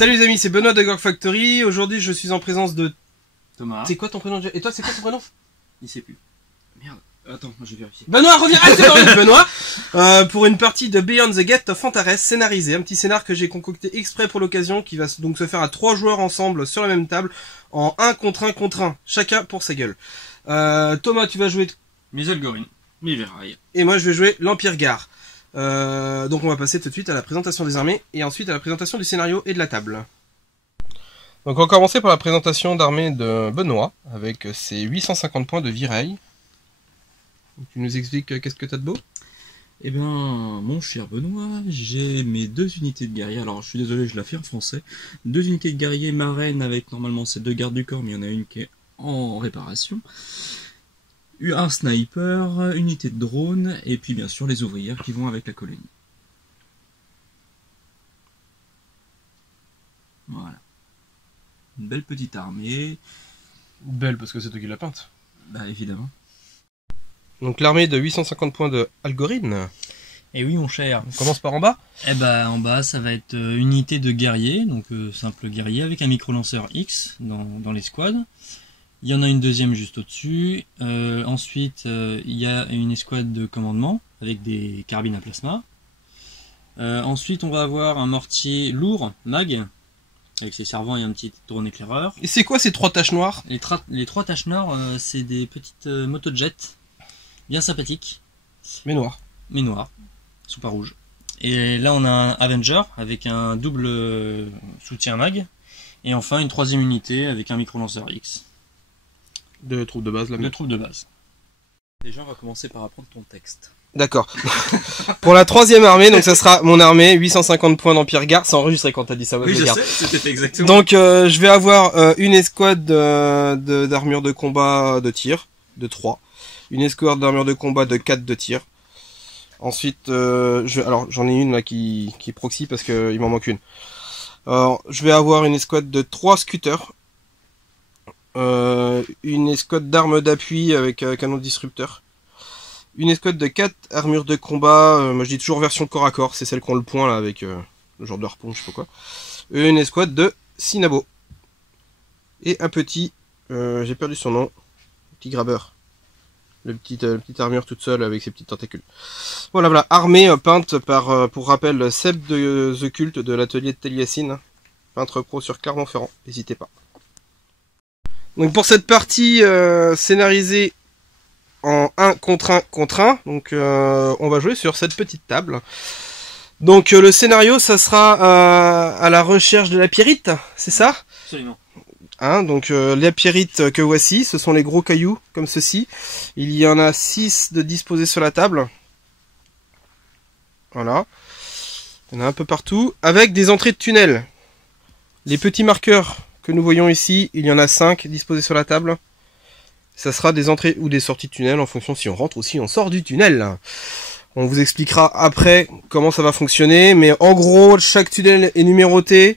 Salut les amis, c'est Benoît de Gorg Factory. Aujourd'hui, je suis en présence de Thomas. C'est quoi ton prénom? Et toi, c'est quoi ton prénom? Il sait plus. Merde. Attends, moi je vais vérifier. Benoît, reviens. Ah, c'est normal, Benoît. Pour une partie de Beyond the Gate of Antares scénarisé. Un petit scénar que j'ai concocté exprès pour l'occasion, qui va donc se faire à 3 joueurs ensemble sur la même table, en 1 contre 1 contre 1. Chacun pour sa gueule. Thomas, tu vas jouer... Miselgorine. Miverail. Et moi, je vais jouer l'Empire Gar. Donc on va passer tout de suite à la présentation des armées et ensuite à la présentation du scénario et de la table. Donc on va commencer par la présentation d'armée de Benoît avec ses 850 points de Virail. Tu nous expliques qu'est-ce que t'as de beau? Eh bien, mon cher Benoît, j'ai mes 2 unités de guerriers. Alors, je suis désolé, je la fais en français. 2 unités de guerriers marraines avec normalement ces 2 gardes du corps, mais il y en a une qui est en réparation. Un sniper, unité de drone, et puis bien sûr les ouvrières qui vont avec la colonie. Voilà. Une belle petite armée. Belle parce que c'est toi qui l'as peinte. Bah évidemment. Donc l'armée de 850 points de Algorine. Et oui mon cher. On commence par en bas. Eh ben en bas ça va être unité de guerrier, donc simple guerrier avec un micro-lanceur X dans l'escouade. Il y en a une deuxième juste au-dessus. Ensuite il y a une escouade de commandement avec des carabines à plasma. Ensuite on va avoir un mortier lourd, mag, avec ses servants et un petit drone éclaireur. Et c'est quoi ces 3 taches noires? Les 3 taches noires, c'est des petites motojets, bien sympathiques. Mais noires. Mais noires, sous pas rouge. Et là on a un Avenger avec un double soutien mag. Et enfin une 3ème unité avec un micro-lanceur X. De troupes de base là. De troupes de base. Déjà, on va commencer par apprendre ton texte. D'accord. Pour la 3ème armée, donc ça sera mon armée, 850 points d'Empire Gar. C'est enregistré quand t'as dit ça. Oui, je regarde. sais, c'était exactement. Donc je vais avoir une escouade d'armure de combat de tir, de 3. Une escouade d'armure de combat de 4 de tir. Ensuite, alors j'en ai une là qui proxy parce que il m'en manque une. Je vais avoir une escouade de 3 scooters. Une escouade d'armes d'appui avec canon disrupteur. Une escouade de 4 armures de combat, moi je dis toujours version corps à corps, c'est celle qui ont le point là avec le genre de harpon, je sais pas quoi. Une escouade de 6 nabos. Et un petit, j'ai perdu son nom, petit grabbeur. La petite armure toute seule avec ses petites tentacules. Voilà, armée peinte par, pour rappel, Seb de The Cult de l'atelier de Taliesin, peintre pro sur Clermont-Ferrand, n'hésitez pas. Donc pour cette partie scénarisée en 1 contre 1 contre 1, donc on va jouer sur cette petite table. Donc le scénario, ça sera à la recherche de la pierrite, c'est ça? Absolument. Hein, donc les pierrites que voici, ce sont les gros cailloux comme ceci. Il y en a 6 de disposés sur la table. Voilà. Il y en a un peu partout, avec des entrées de tunnels. Les petits marqueurs que nous voyons ici, il y en a 5 disposés sur la table. Ça sera des entrées ou des sorties de tunnel en fonction si on rentre ou si on sort du tunnel. On vous expliquera après comment ça va fonctionner, mais en gros, chaque tunnel est numéroté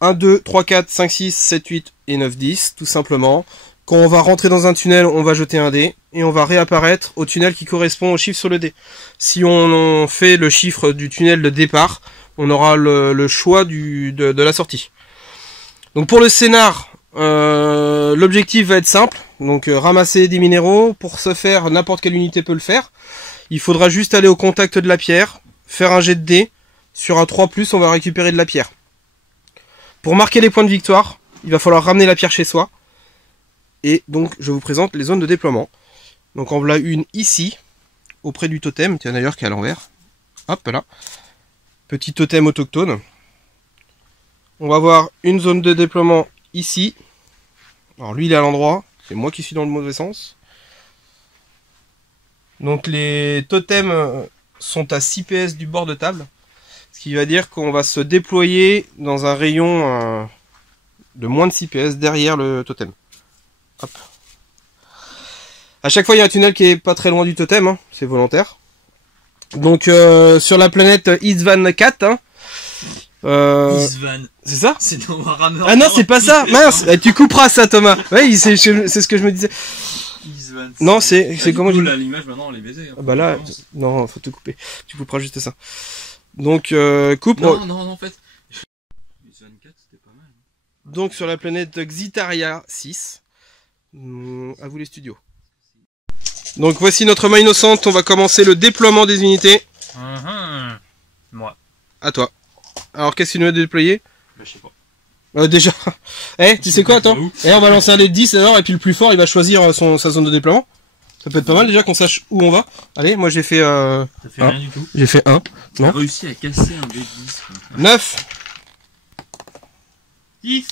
1, 2, 3, 4, 5, 6, 7, 8 et 9, 10, tout simplement. Quand on va rentrer dans un tunnel, on va jeter un dé et on va réapparaître au tunnel qui correspond au chiffre sur le dé. Si on fait le chiffre du tunnel de départ, on aura le choix de la sortie. Donc pour le scénar, l'objectif va être simple, donc ramasser des minéraux. Pour ce faire, n'importe quelle unité peut le faire. Il faudra juste aller au contact de la pierre, faire un jet de dés. Sur un 3+, on va récupérer de la pierre. Pour marquer les points de victoire, il va falloir ramener la pierre chez soi. Et donc je vous présente les zones de déploiement. Donc en voilà une ici, auprès du totem, tiens d'ailleurs qui est à l'envers. Hop là. Petit totem autochtone. On va avoir une zone de déploiement ici. Alors lui il est à l'endroit, c'est moi qui suis dans le mauvais sens. Donc les totems sont à 6 PS du bord de table. Ce qui va dire qu'on va se déployer dans un rayon de moins de 6 PS derrière le totem. Hop. À chaque fois il y a un tunnel qui est pas très loin du totem, hein, c'est volontaire. Donc sur la planète Isvan 4, hein, Isvan. c'est ça? C'est dans Warhammer. Ah non, c'est pas ça. Mince, tu couperas ça, Thomas. Oui, c'est ce que je me disais. Isvan. Non, c'est comment je... Là, l'image maintenant, on les baisait. Ah bah là, non, faut tout couper. Tu couperas juste ça. Donc coupe. Non, en fait. Les 24, c'était Donc sur la planète Xitaria 6. À vous les studios. Donc voici notre main innocente, on va commencer le déploiement des unités. Moi. À toi. Alors qu'est-ce que tu nous as déployé? Bah, je sais pas. Déjà. Tu sais quoi, attends. On va lancer un dé de 10 alors, et puis le plus fort il va choisir sa zone de déploiement. Ça peut être pas mal déjà qu'on sache où on va. Allez, moi j'ai fait Ça fait rien du tout. J'ai fait 1. J'ai réussi à casser un dé de 10. 9. 10.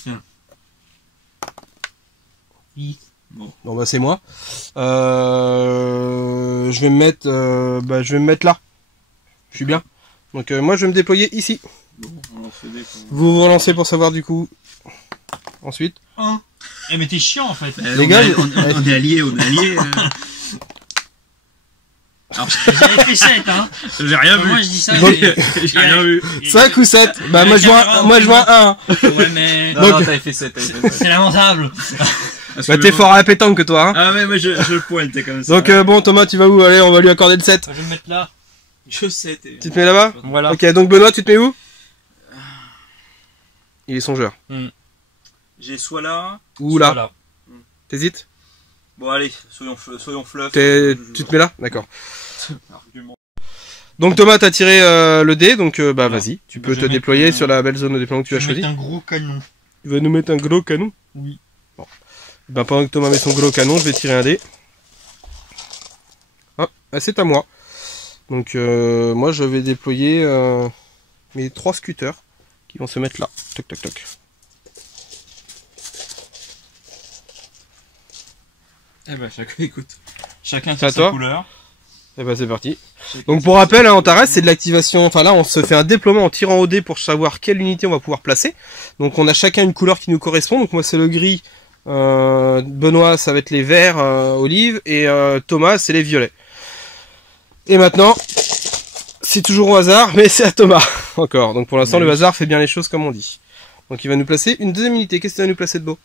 Bon bah c'est moi. Je vais me mettre là. Je suis bien. Donc moi je vais me déployer ici. Bon, on fait des... Vous vous relancez pour savoir du coup. Ensuite. Eh mais t'es chiant en fait. Les gars, on est alliés, on est alliés. Alors, j'avais fait 7 hein. J'ai rien vu. Moi je dis ça. Donc, J'ai rien vu. 5 ou 7. Bah moi je vois 1. Ouais mais. Non, non, t'avais fait 7. C'est lamentable. Bah t'es fort à la pétanque toi hein. Ah ouais, moi je pointe comme ça. Donc bon Thomas tu vas où? Allez on va lui accorder le 7. Je vais me mettre là. Je sais. Tu te mets là-bas? Voilà. Ok donc Benoît tu te mets où? Il est songeur. J'ai soit là. Ou là? Voilà. T'hésites? Bon allez, soyons fluff. Tu te mets là? D'accord. Argument. Donc Thomas t'as tiré le dé donc bah Alors, vas-y. Tu bah, peux je te vais déployer mettre, sur la belle zone de déploiement que tu as Je vais choisie. mettre un gros canon. Tu vas nous mettre un gros canon? Oui. Bon. Ben, pendant que Thomas met son gros canon, je vais tirer un dé. Ah, c'est à moi. Donc moi je vais déployer mes 3 scooters qui vont se mettre là. Toc toc toc. Eh ben chacun C'est à sa toi couleur. Et ben c'est parti. Donc pour rappel, hein, Antares c'est de l'activation, enfin là on se fait un déploiement en tirant au dé pour savoir quelle unité on va pouvoir placer. Donc on a chacun une couleur qui nous correspond, donc moi c'est le gris, Benoît ça va être les verts olives et Thomas c'est les violets. Et maintenant, c'est toujours au hasard, mais c'est à Thomas encore. Donc pour l'instant Oui. le hasard fait bien les choses comme on dit. Donc il va nous placer une deuxième unité, qu'est-ce qu'il va nous placer de beau?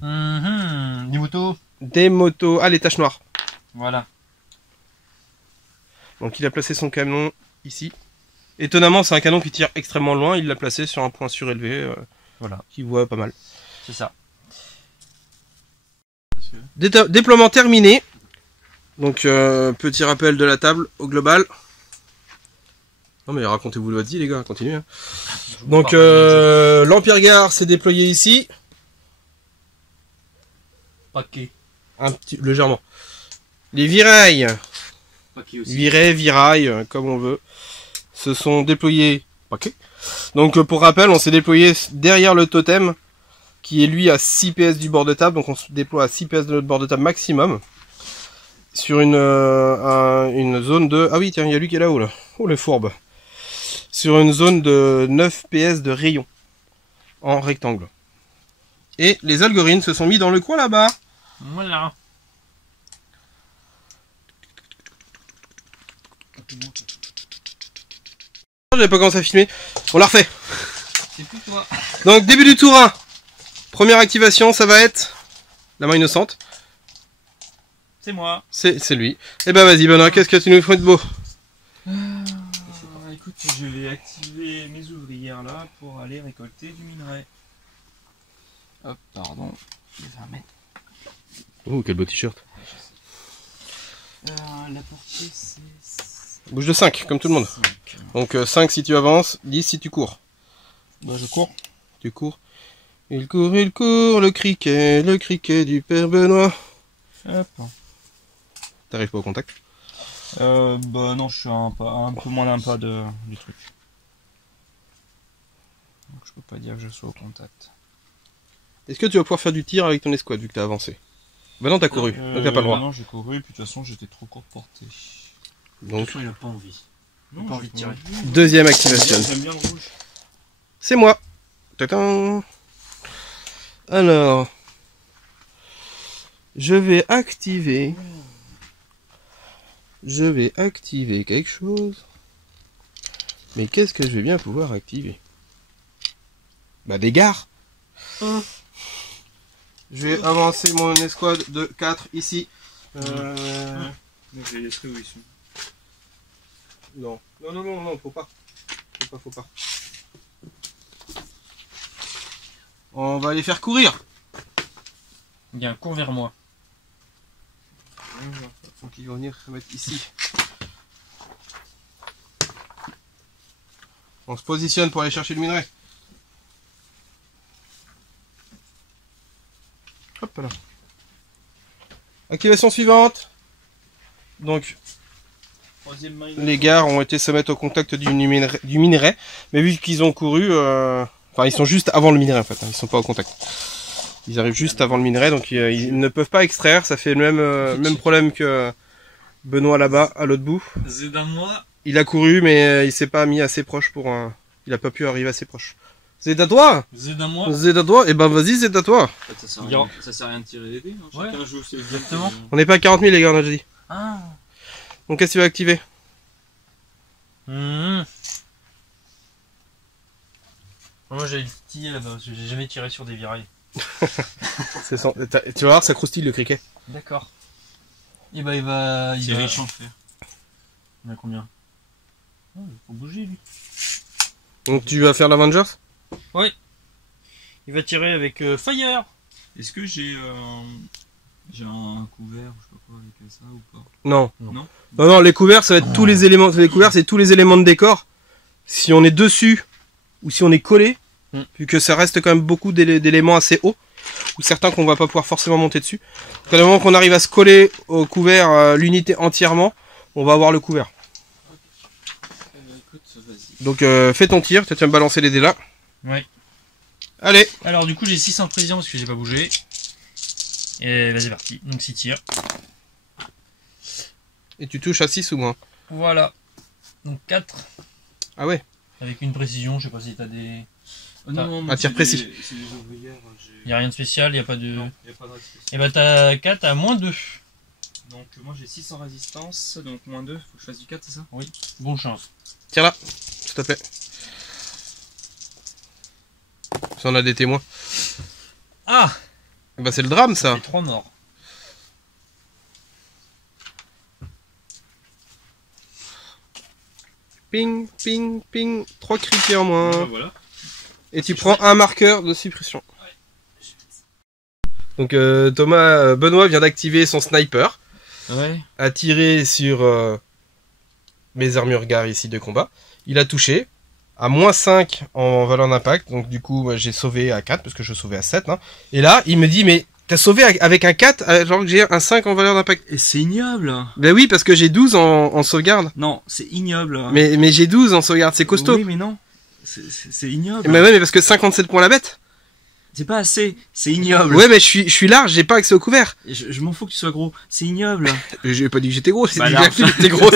Des motos. Des motos, ah les taches noires. Voilà. Donc il a placé son canon ici. Étonnamment, c'est un canon qui tire extrêmement loin. Il l'a placé sur un point surélevé Voilà. qui voit pas mal. C'est ça. Déploiement terminé. Donc petit rappel de la table au global. Non mais racontez-vous votre vie les gars, continuez. Hein. Donc l'Empire Gare s'est déployé ici. Paquet. Un petit, légèrement. Les virailles. Paquet aussi. Virailles, comme on veut, se sont déployés. Ok. Donc pour rappel, on s'est déployé derrière le totem, qui est lui à 6 PS du bord de table, donc on se déploie à 6 PS de notre bord de table maximum. Sur une zone de... Ah oui, tiens, il y a lui qui est là-haut, là. Oh, les fourbes. Sur une zone de 9 PS de rayon. En rectangle. Et les algorithmes se sont mis dans le coin là-bas. Voilà. J'avais pas commencé à filmer. On l'a refait. C'est plus toi. Donc début du tour 1. Première activation, ça va être la main innocente. C'est moi. C'est lui. Et ben vas-y Benoît, qu'est-ce que tu nous ferais de beau? Écoute, je vais activer mes ouvrières là pour aller récolter du minerai. Hop, pardon. Je vais mettre. Oh, quel beau t-shirt. La portée c'est. Bouge de 5, comme tout le monde. 5. Donc 5 si tu avances, 10 si tu cours. Bah, je cours. Tu cours. Il court, le criquet du père Benoît. Hop. T'arrives pas au contact? Bah non, je suis un peu moins d'un pas du truc. Donc je peux pas dire que je sois au contact. Est-ce que tu vas pouvoir faire du tir avec ton escouade vu que t'as avancé? Bah non, t'as couru, donc t'as pas le droit. Non, j'ai couru, puis de toute façon j'étais trop court portée. Donc, Il a pas envie. Non, pas envie de tirer. deuxième activation. J'aime bien le rouge. C'est moi. Tadam. Alors, je vais activer quelque chose. Mais qu'est-ce que je vais bien pouvoir activer? Bah des gares. Je vais avancer mon escouade de 4 ici. Mais je les laisserai où ils sont. Non, faut pas. Faut pas. On va les faire courir. Bien, cours vers moi. Faut qu'ils vont venir se mettre ici. On se positionne pour aller chercher le minerai. Hop là. Activation suivante. Donc, les gars ont été se mettre au contact du minerai. Mais vu qu'ils ont couru, enfin ils sont juste avant le minerai en fait. Hein, ils sont pas au contact. Ils arrivent juste avant le minerai, donc ils ne peuvent pas extraire. Ça fait le même problème que Benoît là-bas, à l'autre bout. C'est à moi. Il a couru, mais il s'est pas mis assez proche pour un... Il a pas pu arriver assez proche. C'est à toi. C'est à moi. C'est à toi. Et ben vas-y, c'est à toi. En fait, ça sert à rien de tirer les dés. Hein. Ouais. Chacun joue ses dés. Exactement. On n'est pas à 40 000 les gars, on a déjà dit. Ah. Donc qu'est-ce que tu vas activer? Moi j'allais tirer là-bas, parce que j'ai jamais tiré sur des virailles. Tu vas voir, ça croustille le criquet. D'accord. Et bah il va... C'est riche en fer. Il a combien? Oh, il faut bouger lui. Donc tu vas faire l'Avengers? Il va tirer avec Fire. Est-ce que j'ai un couvert, je sais pas quoi, avec ça ou pas? Non. Non. Non, les couverts, ça va être tous les éléments. Les couverts, c'est tous les éléments de décor. Si on est dessus, ou si on est collé, vu que ça reste quand même beaucoup d'éléments assez hauts, ou certains qu'on va pas pouvoir forcément monter dessus. Donc, à le moment qu'on arrive à se coller au couvert, l'unité entièrement, on va avoir le couvert. Écoute, vas-y. Donc fais ton tir, tu vas me balancer les dés là. Ouais. Allez. Alors du coup j'ai 6 en précision parce que j'ai pas bougé. Et vas-y parti. Donc 6 tirs. Et tu touches à 6 ou moins. Voilà. Donc 4. Ah ouais. Avec une précision, je sais pas si t'as des... un tir précis. C'est des ouvrières. Y a rien de spécial, y a pas de... Non, y a pas de reste spécial. Et bah t'as 4 à moins 2. Donc moi j'ai 6 en résistance, donc moins 2, faut que je fasse du 4, c'est ça? Oui. Bonne chance. Tire là, s'il te plaît. Ça on a des témoins. Ah. Bah c'est le drame ça. C'est 3 morts. Ping, ping, ping. 3 criquets en moins. Voilà. Et tu prends un marqueur de suppression. Donc Benoît vient d'activer son sniper. Ouais. A tiré sur mes armures gare ici de combat. Il a touché. À moins 5 en valeur d'impact. Donc du coup j'ai sauvé à 4 parce que je sauvais à 7. Hein. Et là il me dit mais t'as sauvé avec un 4 alors que j'ai un 5 en valeur d'impact. Et c'est ignoble. Ben oui parce que j'ai 12 en sauvegarde. Non, c'est ignoble. Mais j'ai 12 en sauvegarde, c'est costaud. Oui mais non. C'est ignoble. Mais ouais mais parce que 57 points la bête. C'est pas assez, c'est ignoble. Ouais mais je suis large, j'ai pas accès au couvert. Je m'en fous que tu sois gros, c'est ignoble. J'ai pas dit que j'étais gros, j'ai Bah dit alors. que j'étais grosse.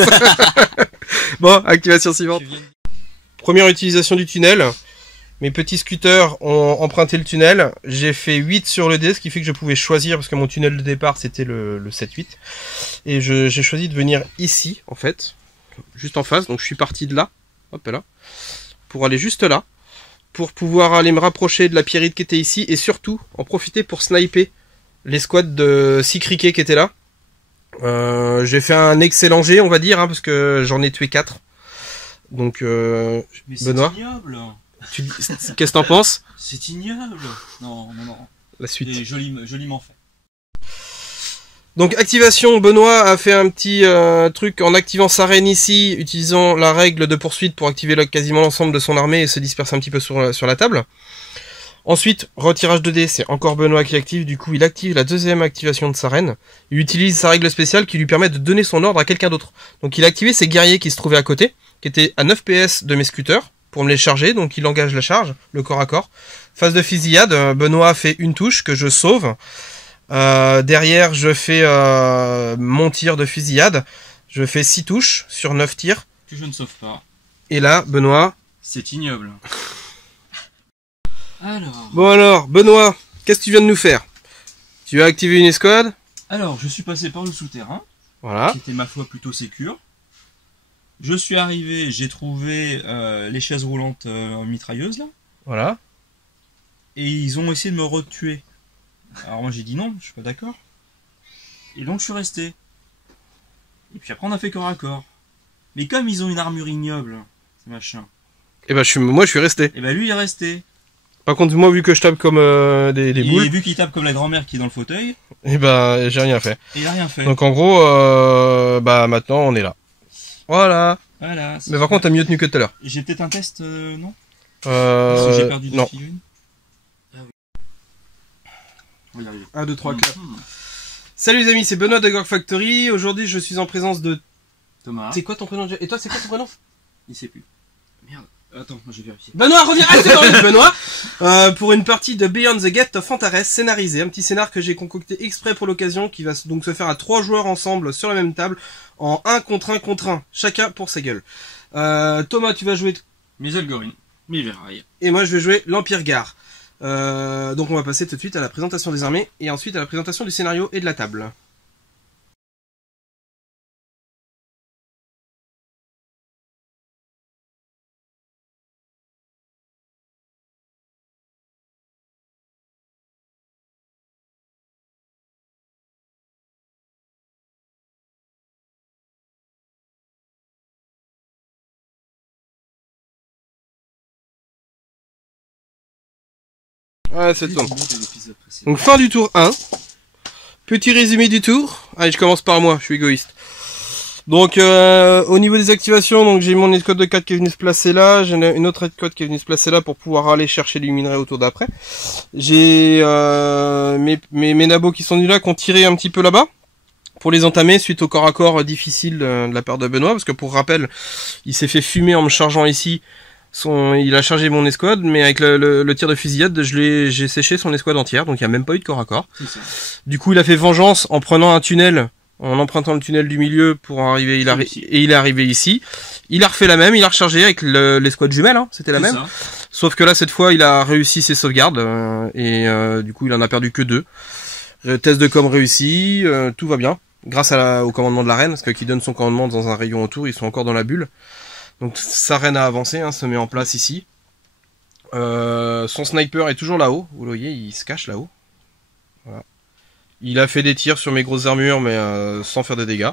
Bon, activation suivante. Première utilisation du tunnel. Mes petits scooters ont emprunté le tunnel. J'ai fait 8 sur le dé, ce qui fait que je pouvais choisir, parce que mon tunnel de départ c'était le 7-8. Et j'ai choisi de venir ici, en fait, juste en face. Donc je suis parti de là, hop là, pour aller juste là, pour pouvoir aller me rapprocher de la pierrite qui était ici, et surtout en profiter pour sniper les squads de 6 criquets qui étaient là. J'ai fait un excellent jet, on va dire, hein, parce que j'en ai tué 4. Donc, Mais c'est Benoît, ignoble. qu'est-ce que t'en penses? C'est ignoble. Non. La suite. Et joliment fait. Donc, activation, Benoît a fait un petit truc en activant sa reine ici, utilisant la règle de poursuite pour activer quasiment l'ensemble de son armée et se disperser un petit peu sur la table. Ensuite, retirage de dés, c'est encore Benoît qui active, du coup il active la deuxième activation de sa reine. Il utilise sa règle spéciale qui lui permet de donner son ordre à quelqu'un d'autre. Donc il a activé ses guerriers qui se trouvaient à côté, qui étaient à 9 PS de mes scooters, pour me les charger, donc il engage la charge, le corps à corps. Phase de fusillade, Benoît fait une touche que je sauve. Derrière je fais mon tir de fusillade, je fais 6 touches sur 9 tirs. Que je ne sauve pas. Et là, Benoît... C'est ignoble. Bon alors, Benoît, qu'est-ce que tu viens de nous faire? Tu as activé une escouade? Alors, je suis passé par le souterrain, Voilà. qui était ma foi plutôt sécure. Je suis arrivé, j'ai trouvé les chaises roulantes mitrailleuses là, Voilà. et ils ont essayé de me retuer. Alors moi j'ai dit non, je suis pas d'accord. Et donc je suis resté. Et puis après on a fait corps à corps. Mais comme ils ont une armure ignoble, ces machins, Et ben moi je suis resté. et ben lui il est resté. Par contre, moi, vu que je tape comme des boules, Et vu qu'il tape comme la grand-mère qui est dans le fauteuil, et bah, j'ai rien fait. il a rien fait. Donc en gros, bah maintenant, on est là. Voilà. Voilà. Mais par contre, t'as mieux tenu que tout à l'heure. J'ai peut-être un test, non? Parce que j'ai perdu deux non. figurines. Ah oui. On va y arriver. 1, 2, 3, 4. Salut les amis, c'est Benoît de Gorg Factory. Aujourd'hui, je suis en présence de... Thomas. C'est quoi ton prénom déjà? Et toi, c'est quoi ton prénom? Il sait plus. Merde. Attends, moi je vais vérifier. Benoît, reviens. Ah, c'est normal, Benoît. Pour une partie de Beyond the Gate of Antares scénarisé. Un petit scénar que j'ai concocté exprès pour l'occasion, qui va donc se faire à 3 joueurs ensemble sur la même table, en 1 contre 1 contre 1. Chacun pour sa gueule. Thomas, tu vas jouer... Mes algorithmes. Mes verrailles. Et moi, je vais jouer l'Empire Gare. Donc on va passer tout de suite à la présentation des armées, et ensuite à la présentation du scénario et de la table. Ouais, c'est tout. Donc fin du tour 1. Petit résumé du tour. Allez, je commence par moi, je suis égoïste. Donc au niveau des activations, donc j'ai mon escouade de 4 qui est venu se placer là, j'ai une autre escouade qui est venue se placer là pour pouvoir aller chercher du minerai au tour d'après. J'ai mes nabos qui sont venus là, qui ont tiré un petit peu là-bas pour les entamer suite au corps à corps difficile de la part de Benoît, parce que pour rappel, il s'est fait fumer en me chargeant ici. Il a chargé mon escouade, mais avec le tir de fusillade, j'ai séché son escouade entière, donc il n'y a même pas eu de corps à corps. Du coup, il a fait vengeance en prenant un tunnel, en empruntant le tunnel du milieu pour arriver, et il est arrivé ici. Il a refait la même, il a rechargé avec l'escouade jumelle, hein, c'était la même. Ça. Sauf que là, cette fois, il a réussi ses sauvegardes, du coup, il en a perdu que 2. Test de com réussi, tout va bien. Grâce au commandement de la reine, parce que qui donne son commandement dans un rayon autour, ils sont encore dans la bulle. Donc sa reine a avancé, hein, se met en place ici. Son sniper est toujours là-haut. Vous voyez, il se cache là-haut. Voilà. Il a fait des tirs sur mes grosses armures, mais sans faire de dégâts.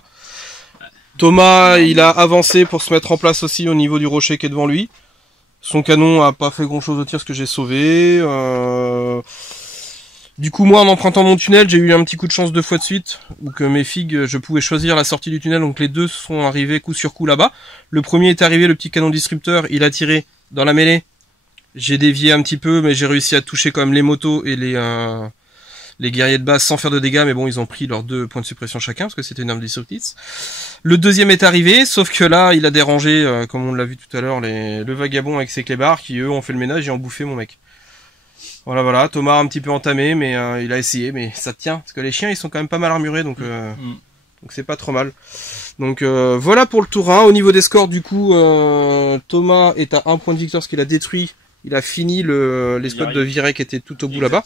Thomas, il a avancé pour se mettre en place aussi au niveau du rocher qui est devant lui. Son canon a pas fait grand-chose de tir, ce que j'ai sauvé. Du coup, moi, en empruntant mon tunnel, j'ai eu un petit coup de chance 2 fois de suite, où que mes figues, je pouvais choisir la sortie du tunnel, donc les deux sont arrivés coup sur coup là-bas. Le premier est arrivé, le petit canon disrupteur, il a tiré dans la mêlée. J'ai dévié un petit peu, mais j'ai réussi à toucher quand même les motos et les guerriers de base sans faire de dégâts, mais bon, ils ont pris leurs 2 points de suppression chacun, parce que c'était une arme disruptrice. Le deuxième est arrivé, sauf que là, il a dérangé, comme on l'a vu tout à l'heure, le vagabond avec ses clébards, qui eux ont fait le ménage et ont bouffé mon mec. Voilà, Thomas a un petit peu entamé, mais il a essayé, mais ça tient, parce que les chiens ils sont quand même pas mal armurés, donc c'est pas trop mal. Donc voilà pour le tour 1. Au niveau des scores, du coup, Thomas est à 1 point de victoire parce qu'il a détruit, il a fini l'escouade de Virey qui était tout au bout là-bas.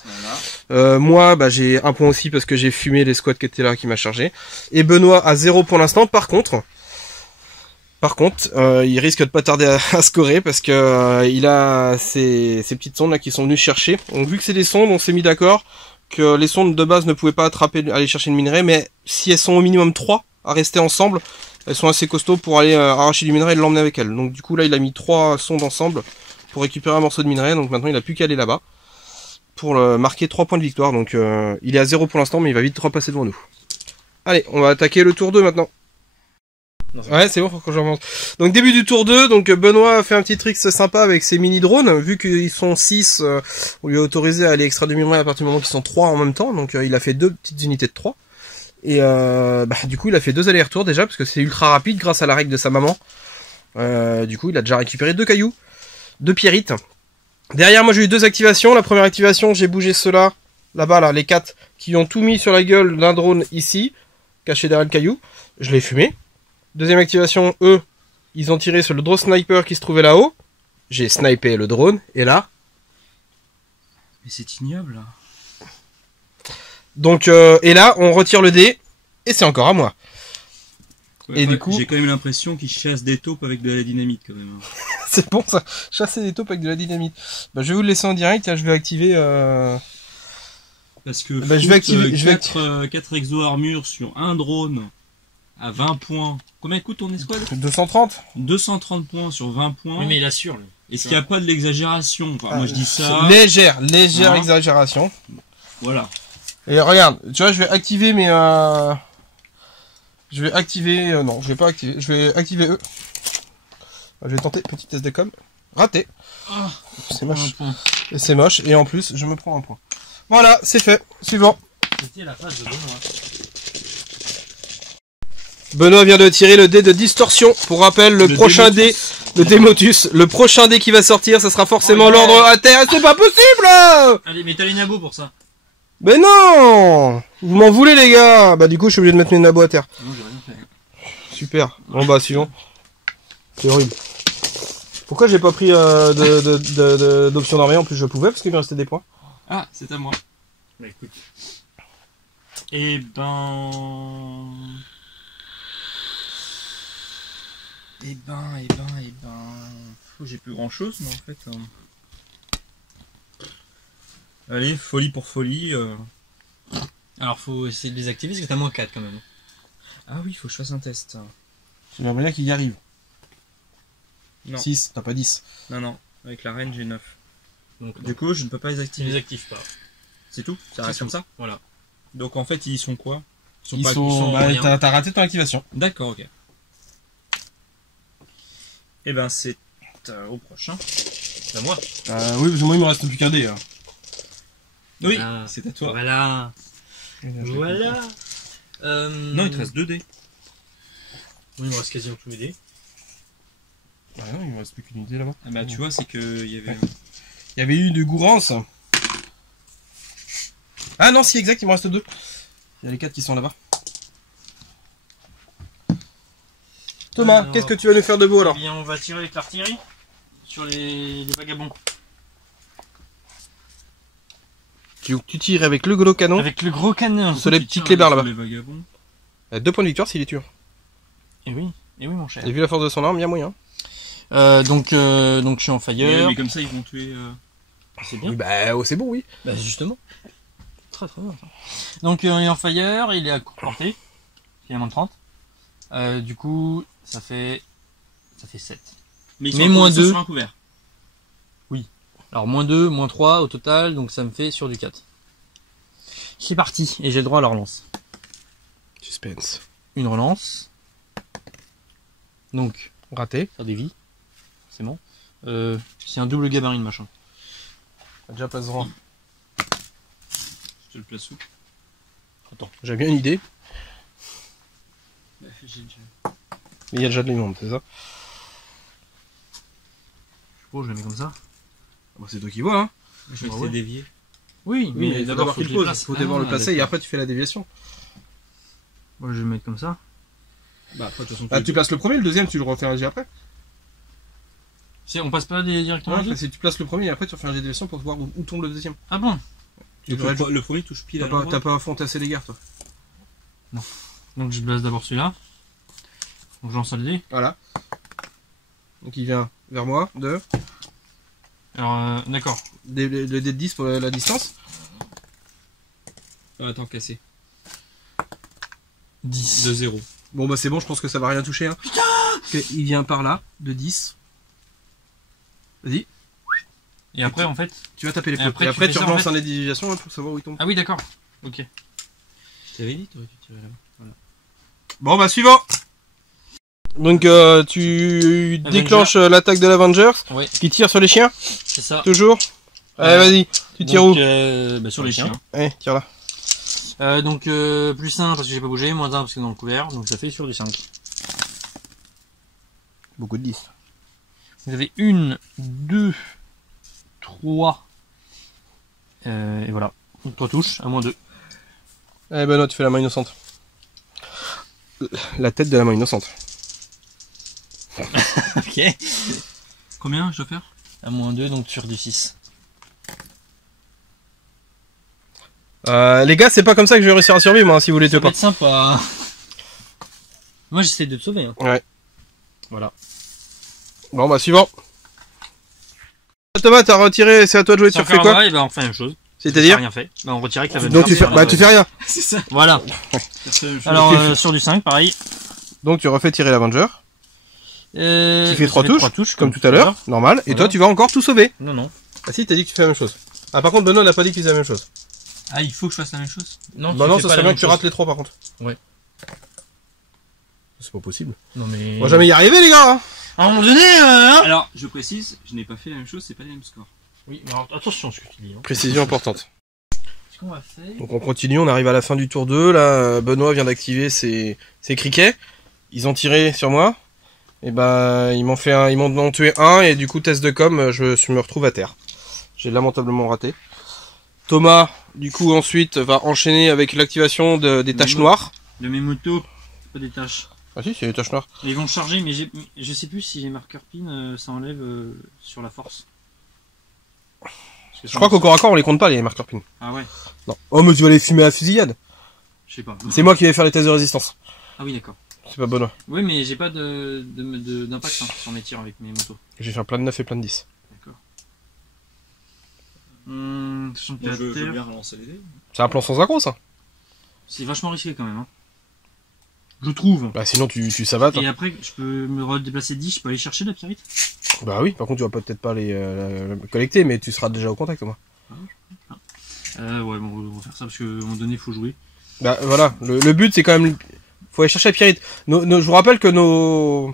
Moi, bah, j'ai 1 point aussi parce que j'ai fumé l'escouade qui était là, qui m'a chargé. Et Benoît à 0 pour l'instant. Par contre, il risque de pas tarder à scorer parce que il a ces petites sondes là qui sont venues chercher. Donc vu que c'est des sondes, on s'est mis d'accord que les sondes de base ne pouvaient pas aller chercher le minerai, mais si elles sont au minimum 3 à rester ensemble, elles sont assez costauds pour aller arracher du minerai et l'emmener avec elles. Donc du coup là il a mis 3 sondes ensemble pour récupérer un morceau de minerai, donc maintenant il a plus qu'à aller là-bas pour marquer 3 points de victoire. Donc il est à 0 pour l'instant, mais il va vite repasser devant nous. Allez, on va attaquer le tour 2 maintenant. Ouais, c'est bon, faut que j'avance. Donc début du tour 2, donc Benoît a fait un petit trick sympa avec ses mini drones, vu qu'ils sont 6, on lui a autorisé à aller extraire du minerai à partir du moment qu'ils sont 3 en même temps, donc il a fait 2 petites unités de 3. Et du coup il a fait 2 allers-retours déjà, parce que c'est ultra rapide grâce à la règle de sa maman. Du coup il a déjà récupéré 2 cailloux, 2 pierrites. Derrière moi j'ai eu 2 activations, la première activation j'ai bougé ceux-là, là-bas là, les 4 qui ont tout mis sur la gueule d'un drone ici, caché derrière le caillou, je l'ai fumé. Deuxième activation, eux, ils ont tiré sur le drone sniper qui se trouvait là-haut. J'ai snipé le drone, et là... Mais c'est ignoble, là. Donc, et là, on retire le dé, et c'est encore à moi. Ouais, et du coup... J'ai quand même l'impression qu'ils chassent des taupes avec de la dynamite, quand même. C'est bon, ça. Chasser des taupes avec de la dynamite. Bah, je vais vous le laisser en direct, là, je vais activer... Parce que je vais activer 4 exo-armures sur un drone... à 20 points. Combien coûte ton escouade? 230. 230 points sur 20 points. Oui, mais il assure, lui. Est-ce qu'il n'y a pas de l'exagération? Enfin, moi je dis ça. Légère Hein exagération. Voilà. Et regarde, tu vois, je vais activer mes... Je vais activer... non, je vais pas activer. Je vais activer eux. Je vais tenter petit test de com. Raté. Ah, C'est moche. un point. Et c'est moche. Et en plus, je me prends un point. Voilà, c'est fait. Suivant. C'était la phase de Benoît. Benoît vient de tirer le dé de distorsion. Pour rappel, le prochain dé, le Démotus, le prochain dé qui va sortir, ça sera forcément l'ordre à terre. C'est pas possible! Allez, mais t'as les nabos pour ça. Mais non! Vous m'en voulez, les gars! Bah, du coup, je suis obligé de mettre mes nabos à terre. Non, j'ai rien fait. Super. Bon, bah, suivant. C'est horrible. Pourquoi j'ai pas pris d'option d'armée? En plus, je pouvais, parce qu'il me restait des points. Ah, c'est à moi. Bah écoute. Eh ben... J'ai plus grand chose, mais en fait. Allez, folie pour folie. Alors faut essayer de les activer parce que t'as moins 4 quand même. Ah oui, il faut que je fasse un test. J'aimerais bien qu'il y arrive. Non. 6, t'as pas 10. Non, avec la reine j'ai 9. Donc Du coup, je ne peux pas les tu activer. les actives pas. C'est tout? Ça reste C'est comme ça? Voilà. Donc en fait, ils sont quoi? Ils pas- sont... Bah, rien. t'as raté ton activation. D'accord, ok. Et ben c'est au prochain. C'est à moi. Oui, parce que moi, il me reste plus qu'un dé. Hein. Oui, Ah, c'est à toi. Voilà. Voilà. Non, il te reste 2 dés. Oui, il me reste quasiment tous les dés. Ah non, il me reste plus qu'une idée là-bas. Ah bah tu vois, c'est que il y avait. Il y avait eu de Gourance. Ah non, si, exact, il me reste 2. Il y a les 4 qui sont là-bas. Thomas, Alors, qu'est-ce que tu vas nous faire de beau alors? Eh bien, on va tirer avec l'artillerie sur les vagabonds. Tu tires avec le gros canon. Avec le gros canon. Sur les petites clébards là-bas. Les vagabonds. 2 points de victoire s'il est tueur. Et oui, mon cher. Et vu la force de son arme, il y a moyen. Donc je suis en fire. Mais comme ça, ils vont tuer. C'est bien. Oui, bah, oh, c'est bon, oui. Bah justement. Très bien. Ça. Donc il est en fire, il est à courte portée. Il est à moins de 30. Du coup, ça fait 7. Mais, Mais moins 2. sur un couvert. Alors moins 2, moins 3 au total, donc ça me fait sur du 4. C'est parti, et j'ai le droit à la relance. Suspense. Une relance. Donc, Raté. faire des vies. C'est bon. C'est un double gabarit de machin. Déjà place droit. Je te le place où? Attends, j'ai bien une idée. Bah, j'ai déjà. Mais il y a déjà de l'énorme, c'est ça? Je suppose, je le mets comme ça. Bah, c'est toi qui vois, hein. Je vais Bah essayer ouais. de dévier. Oui, Oui, mais d'abord qu'il pose. Il faut d'abord le placer et après tu fais la déviation. Moi, je vais le mettre comme ça. Bah, après, de toute façon, Ah, tu places le premier, le deuxième, tu le refais un jet après. On passe pas directement Ouais, à deux si tu places le premier et après tu refais un jet de déviation pour voir où tombe le deuxième. Ah bon? le premier touche pile à l'endroit. T'as pas fantassé les gars, toi. Donc je place d'abord celui-là. Donc je lance le dé. Voilà. Donc il vient vers moi, Alors, d'accord. le dé de 10 pour la distance. Ah, attends, cassé. 10. 2-0. Bon bah c'est bon, je pense que ça va rien toucher. Hein. Putain, il vient par là, de 10. Vas-y, Et après, en fait... tu vas taper les Et feux. après, Et tu après fais tu ça, en relances fait un dé de déviation pour savoir où il tombe. Ah oui, d'accord. Ok. Je t'avais dit, t'aurais dû tirer là-bas. Voilà. Bon bah suivant. Donc tu Avenger. déclenches l'attaque de l'Avengers Oui, qui tire sur les chiens, c'est ça. toujours. Allez vas-y, tu tires Donc, où? Sur les chiens. Allez, tire là. Donc plus 1 parce que j'ai pas bougé, moins 1 parce que dans le couvert, donc ça fait sur du 5. Beaucoup de 10. Vous avez 1, 2, 3. Et voilà. Donc 3 touches, à moins 2. Eh ben non, tu fais la main innocente. La tête de la main innocente. Ok. Combien je dois faire? À moins 2, donc sur du 6. Les gars, c'est pas comme ça que je vais réussir à survivre, moi, si vous voulez tuer Ça va pas. être sympa. Moi j'essaie de te sauver. Hein. Ouais. Voilà. Bon bah suivant. Thomas, t'as retiré, c'est à toi de jouer, tu Sans refais faire quoi? et ben on fait la même chose. C'est-à-dire? Rien fait. Ben, on retire avec la Donc tu fais, bah tu fais rien. C'est ça. Voilà. C'est Alors sur du 5, pareil. Donc tu refais tirer l'Avenger. Qui fait 3 touches, comme tout à l'heure, normal. Et toi, tu vas encore tout sauver. Non, non. Ah si, t'as dit que tu fais la même chose. Ah, par contre, Benoît n'a pas dit qu'il faisait la même chose. Ah, il faut que je fasse la même chose? Non, bah non, ça serait bien que tu rates les 3 par contre. Ouais. C'est pas possible. Non, mais. On va jamais y arriver, les gars, hein. À un moment donné, hein. Alors, je précise, je n'ai pas fait la même chose, c'est pas les mêmes scores. Oui, mais alors, attention à ce que tu dis. Hein. Précision importante. Ce qu'on va faire. Donc on continue, on arrive à la fin du tour 2. Là, Benoît vient d'activer ses criquets. Ils ont tiré sur moi. Et bah, ils m'ont tué un. Et du coup, test de com, je me retrouve à terre. J'ai lamentablement raté. Thomas, du coup, ensuite, va enchaîner avec l'activation des taches noires. De mes motos, c'est pas des taches. Ah si, c'est les taches noires. Ils vont charger, mais je sais plus si les marqueurs pin, ça enlève sur la force. Je crois qu'au corps à corps, on les compte pas, les marqueurs pin. Ah ouais. Non. Oh, mais tu vas les fumer à la fusillade. Je sais pas. C'est moi qui vais faire les tests de résistance. Ah oui, d'accord. C'est pas Benoît. Oui, mais j'ai pas d'impact sur mes tirs avec mes motos. J'ai fait plein de 9 et plein de 10. D'accord. Moi, je veux bien relancer les dés. C'est un plan sans accro, ça. C'est vachement risqué quand même. Hein. Je trouve. Bah sinon, tu savates. Et après, je peux me redéplacer de 10, je peux aller chercher la pyrite. Bah oui, par contre, tu vas peut-être pas les collecter, mais tu seras déjà au contact, moi. Ouais, bon, on va faire ça parce qu'à un moment donné, il faut jouer. Bah voilà, le but c'est quand même... Faut aller chercher la pyrite. Je vous rappelle que nos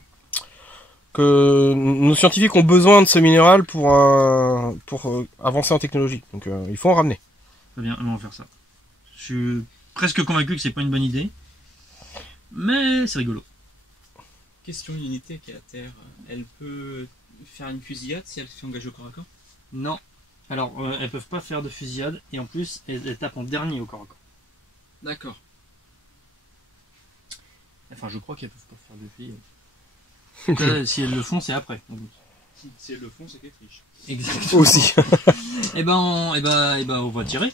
scientifiques ont besoin de ce minéral pour avancer en technologie. Donc il faut en ramener. Très bien, on va faire ça. Je suis presque convaincu que c'est pas une bonne idée. Mais c'est rigolo. Question, une unité qui est à terre, elle peut faire une fusillade si elle se fait engager au corps à corps? Non. Alors, elles peuvent pas faire de fusillade et en plus, elles tapent en dernier au corps à corps. D'accord. Enfin, je crois qu'elles peuvent pas faire de fusillade. Si elles le font, c'est après. Si elles le font, c'est qu'elles trichent. Exactement. Aussi. Et ben, on va tirer.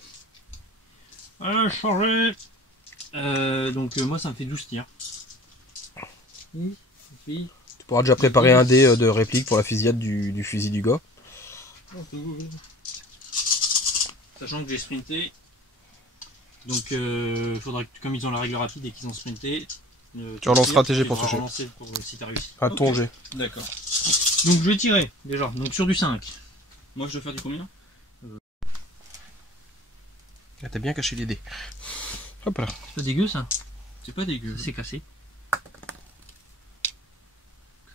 Chargé. Donc moi, ça me fait 12 tirs. Tu pourras déjà préparer un dé de réplique pour la fusillade du fusil du gars. Sachant que j'ai sprinté. Donc faudra que, comme ils ont la règle rapide et qu'ils ont sprinté, tu relanceras tes jets pour toucher. Si t'as réussi. À ton jet. D'accord. Donc je vais tirer déjà. Donc sur du 5. Moi, je dois faire du combien? Là, t'as bien caché les dés. Hop là. C'est pas dégueu ça. C'est pas dégueu. C'est cassé. Ça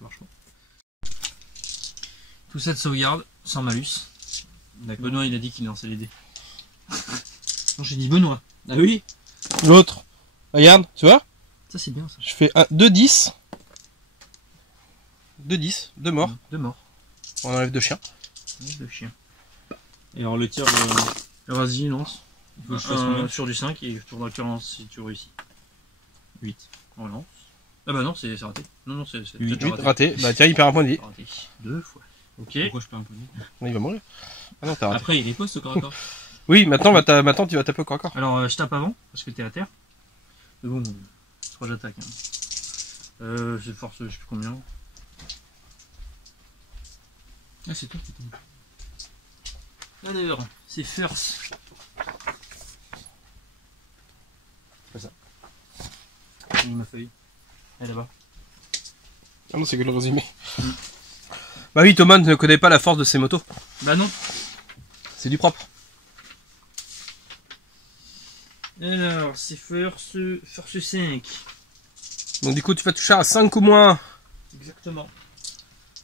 marche pas. Tout ça de sauvegarde, sans malus. Benoît, il a dit qu'il lançait les dés. Non, j'ai dit Benoît. Ah oui? L'autre. Regarde, tu vois? Ça, c'est bien ça. Je fais 2 10. 2 10, 2 morts. 2 morts. On enlève 2 chiens. 2 chiens. Et alors le tir, vas-y, lance. Il faut que je fasse sur du 5 et tu lance si tu réussis. 8. On lance. Ah bah non, c'est raté. Non, c'est 8 raté. Bah tiens, il perd un point de vie. Raté. 2 fois. Ok. Pourquoi je perds un peu de vie? Il va mourir. Ah non, t'as raté. Après, il riposte au corps à corps. Oui, maintenant tu vas taper au corps à corps. Alors je tape avant, parce que t'es à terre. Mais bon, je crois que j'attaque. Hein. J'ai force, je sais plus combien. Ah, c'est toi qui tombe. Alors, c'est first. Pas ça. Il ma feuille. Elle est là-bas. Ah non, c'est que le résumé. Bah oui, Thomas ne connaît pas la force de ses motos. Bah non. C'est du propre. Alors, c'est force 5. Donc du coup, tu vas toucher à 5 ou moins. Exactement.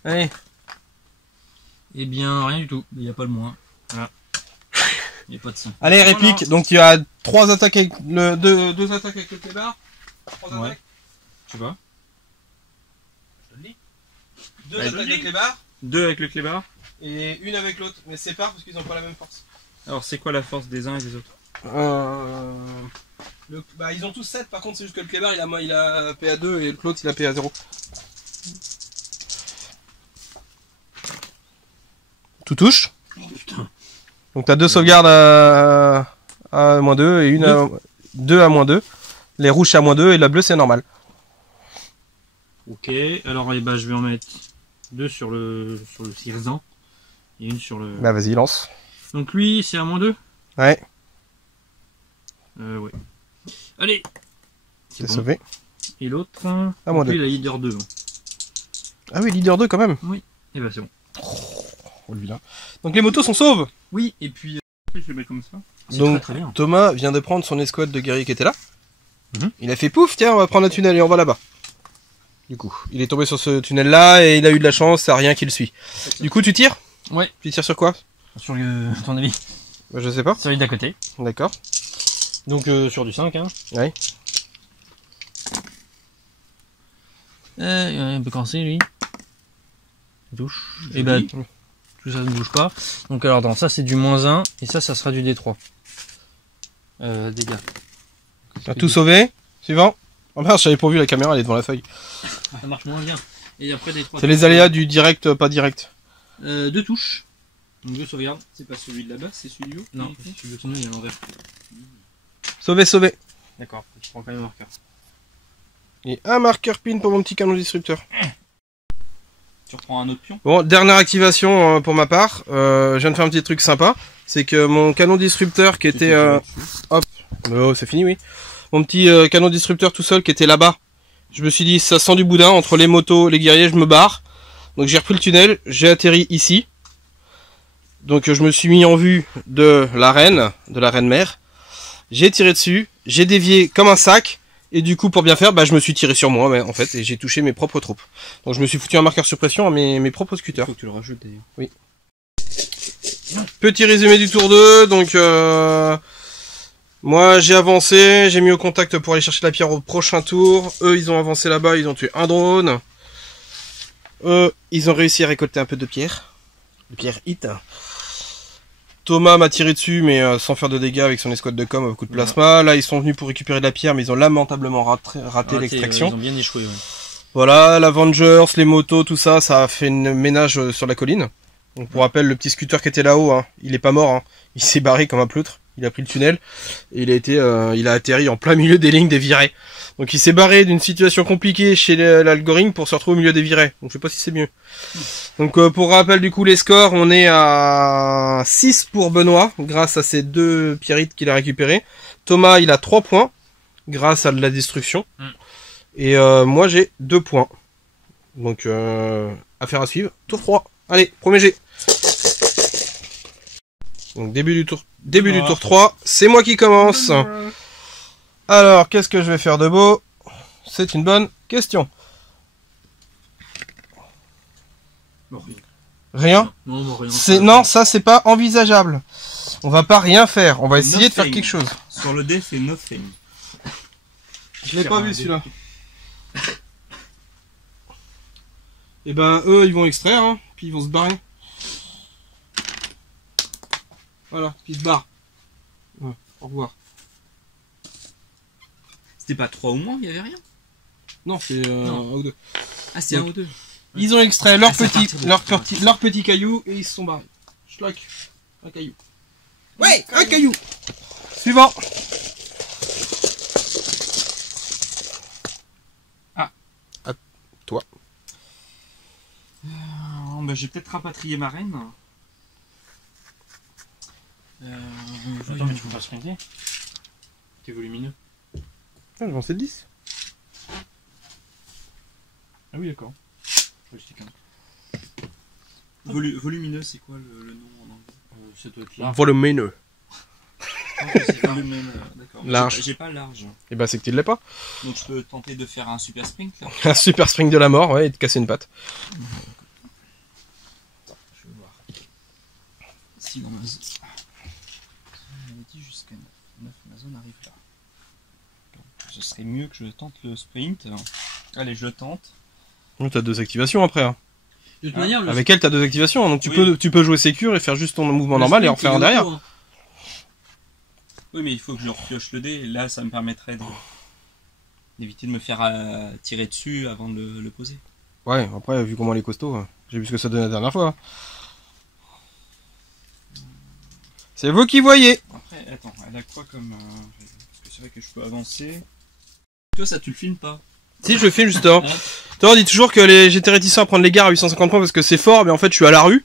Allez. Eh bien, rien du tout. Il n'y a pas le moins. Voilà. Il n'y a pas de 5. Allez, réplique. Voilà. Donc il y a 3 attaques avec le 2 attaques avec le clébard. 3 ouais. attaques. Tu vois. Je te le dis. 2 attaques avec le clébard. 2 avec le clébard. Et une avec l'autre. Mais sépare parce qu'ils n'ont pas la même force. Alors c'est quoi la force des uns et des autres? Bah ils ont tous 7, par contre c'est juste que le clébard il a PA2 et l'autre il a PA0. Tout touche. Oh, putain. Donc t'as 2 sauvegardes à -2 et une à 2 à -2. Les rouges c'est à -2 et la bleue c'est normal. Ok, alors bah, je vais en mettre 2 sur le Sirzan et une sur le... Bah vas-y lance. Donc lui c'est à -2. Ouais. Ouais. Allez. C'est bon. Sauvé. Et l'autre, À moi lui, deux. la leader 2. Ah oui, leader 2 quand même. Et bah c'est bon. Oh, lui, là. Donc les motos sont sauves. Oui, et puis je le mets comme ça. C'est Donc, très bien. Thomas vient de prendre son escouade de guerriers qui était là. Mhm. Il a fait pouf, tiens, on va prendre un tunnel et on va là-bas. Du coup, il est tombé sur ce tunnel-là et il a eu de la chance, ça a rien qui le suit. Du coup, tu tires? Ouais. Tu tires sur quoi? Sur ton avis? Bah, je sais pas. Celui d'à côté. D'accord. Donc sur du 5, hein. Ouais. Un peu cassé lui. Il touche. Et bah tout ça ne bouge pas. Donc alors dans ça c'est du -1 et ça sera du D3. Dégâts. T'as tout sauvé. Suivant. Oh merde, j'avais pas vu la caméra, elle est devant la feuille. Ça marche moins bien. Et après D3. C'est les aléas du direct, pas direct. 2 touches. Donc 2 sauvegardes. C'est pas celui de là-bas, c'est celui du haut. Non, celui de son il est à l'envers. Sauvé, sauvé. D'accord, je prends quand même un marqueur. Et un marqueur pin pour mon petit canon disrupteur. Tu reprends un autre pion. Bon, dernière activation pour ma part. Je viens de faire un petit truc sympa. C'est que mon canon disrupteur qui était... hop. Oh, c'est fini, oui. Mon petit canon disrupteur tout seul qui était là-bas. Je me suis dit, ça sent du boudin. Entre les motos, les guerriers, je me barre. Donc j'ai repris le tunnel. J'ai atterri ici. Donc je me suis mis en vue de la reine mère. J'ai tiré dessus. J'ai dévié comme un sac. Et du coup, pour bien faire, bah, je me suis tiré sur moi, mais, en fait, et j'ai touché mes propres troupes. Donc je me suis foutu un marqueur suppression à mes propres scooters. Faut que tu le rajoutes d'ailleurs. Oui. Petit résumé du tour 2, donc moi j'ai avancé, j'ai mis au contact pour aller chercher la pierre au prochain tour. Eux ils ont avancé là-bas, ils ont tué un drone. Eux ils ont réussi à récolter un peu de pierre hit. Thomas m'a tiré dessus mais sans faire de dégâts avec son escouade de com, beaucoup de plasma. Là ils sont venus pour récupérer de la pierre mais ils ont lamentablement raté l'extraction. Ils ont bien échoué, ouais. Voilà, l'Avengers, les motos, tout ça, ça a fait une ménage sur la colline. Donc pour rappel, le petit scooter qui était là-haut, hein, il est pas mort, hein. Il s'est barré comme un ploutre, il a pris le tunnel, et il a atterri en plein milieu des lignes des virets. Donc il s'est barré d'une situation compliquée chez l'algorithme pour se retrouver au milieu des virets. Donc je sais pas si c'est mieux. Donc pour rappel du coup les scores, on est à 6 pour Benoît, grâce à ces 2 pierrites qu'il a récupérées. Thomas, il a 3 points, grâce à de la destruction. Et moi j'ai 2 points. Donc affaire à suivre. Tour 3. Allez, premier jet. Donc début du tour 3, c'est moi qui commence. Alors, qu'est-ce que je vais faire de beau? C'est une bonne question. Rien. Non, rien. Non, ça c'est pas envisageable. On va pas rien faire, on va essayer de faire quelque chose. Sur le dé, c'est nothing. Je l'ai pas vu celui-là. Et ben eux ils vont extraire, hein, puis ils vont se barrer. Voilà, puis ils se barrent. Ouais, au revoir. C'était pas 3 ou moins, il y avait rien. Non, c'est un ou deux. Ah, c'est Donc, 1 ou 2. Ils ont extrait leur c'est à partir de leur petit caillou et ils se sont barrés. Schlock. Un caillou. Ouais, un caillou. Suivant. Ah. À toi. Bah, j'ai peut-être rapatrié ma reine. Attends, mais tu peux pas sprinter. T'es volumineux. Ah, j'ai lancé le 10. Ah oui, d'accord. Volumineux, c'est quoi le nom en anglais? Ça doit être là. Volumineux. D'accord. Large. J'ai pas large. Et bah c'est que tu l'as pas. Donc je peux tenter de faire un super sprint là. Un super spring de la mort, ouais, et de casser une patte. Je vais voir. Si dans ma zone. On avait dit jusqu'à 9, ma zone arrive là. Donc, ce serait mieux que je tente le sprint. Allez, je le tente. T'as 2 activations après. Hein. De toute manière, Avec elle, t'as 2 activations, donc Oui. tu peux jouer sécure et faire juste ton mouvement normal et en faire un derrière. Oui, mais il faut que je repioche le dé. Là, ça me permettrait d'éviter de me faire tirer dessus avant de le poser. Ouais, après, vu comment elle est costaud, j'ai vu ce que ça donnait la dernière fois. C'est vous qui voyez. Après, attends, elle a quoi comme... parce que c'est vrai que je peux avancer. Toi, ça, tu le filmes pas. Si, je le filme justement. Toi, on dit toujours que j'étais réticent à prendre les gares à 850 points parce que c'est fort, mais en fait, je suis à la rue.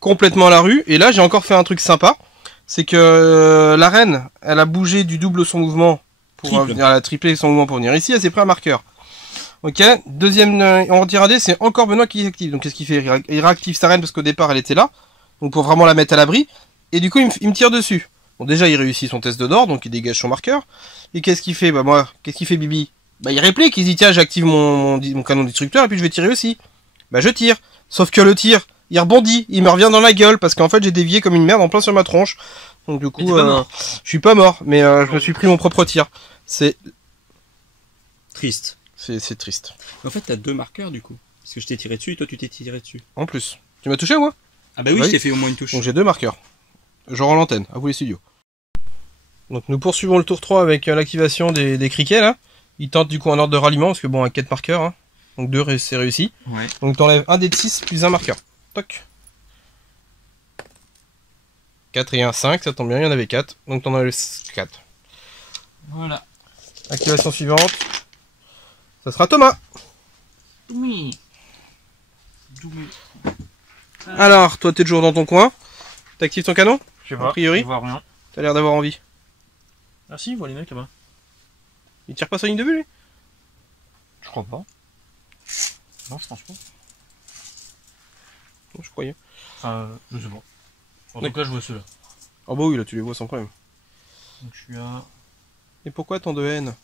Complètement à la rue. Et là, j'ai encore fait un truc sympa. C'est que la reine, elle a bougé du double son mouvement pour venir, elle a triplé son mouvement pour venir ici, elle s'est pris un marqueur. Ok, deuxième, on retire un dé, c'est encore Benoît qui active. Donc qu'est-ce qu'il fait? Il réactive sa reine parce qu'au départ elle était là. Donc pour vraiment la mettre à l'abri. Et du coup il me tire dessus. Bon déjà il réussit son test de d'or, donc il dégage son marqueur. Et qu'est-ce qu'il fait? Bah moi, qu'est-ce qu'il fait Bibi? Bah il réplique, il dit tiens j'active mon canon destructeur et puis je vais tirer aussi. Bah je tire. Sauf que le tir, il rebondit, il me revient dans la gueule parce qu'en fait j'ai dévié comme une merde en plein sur ma tronche. Donc du coup je suis pas mort, mais je me suis pris mon propre tir. C'est Triste. c'est triste. En fait, t'as deux marqueurs du coup. Parce que je t'ai tiré dessus et toi tu t'es tiré dessus. En plus. Tu m'as touché moi? Ah bah oui, Oui. je t'ai fait au moins une touche. Donc j'ai deux marqueurs. Je rends l'antenne, à vous les studios. Donc nous poursuivons le tour 3 avec l'activation des criquets là. Ils tentent du coup un ordre de ralliement parce que bon, à 4 marqueurs. Hein. Donc 2 c'est réussi. Ouais. Donc t'enlèves un dé de 6 plus un marqueur. Toc. 4 et 1, 5, ça tombe bien, il y en avait 4. Donc t'en enlèves 4. Voilà. Activation suivante. Ça sera Thomas. Oui. Alors, toi t'es toujours dans ton coin. T'actives ton canon? Je sais A priori. Je vois rien. T'as l'air d'avoir envie. Ah si, il voit les mecs là-bas. Il tire pas sa ligne de vue lui? Je crois pas. Non, je pense pas. Oh, je croyais. Enfin, je sais pas. En Oui. tout cas, je vois ceux-là. Ah bah oui, là tu les vois sans problème. Donc je suis à... Et pourquoi tant de haine?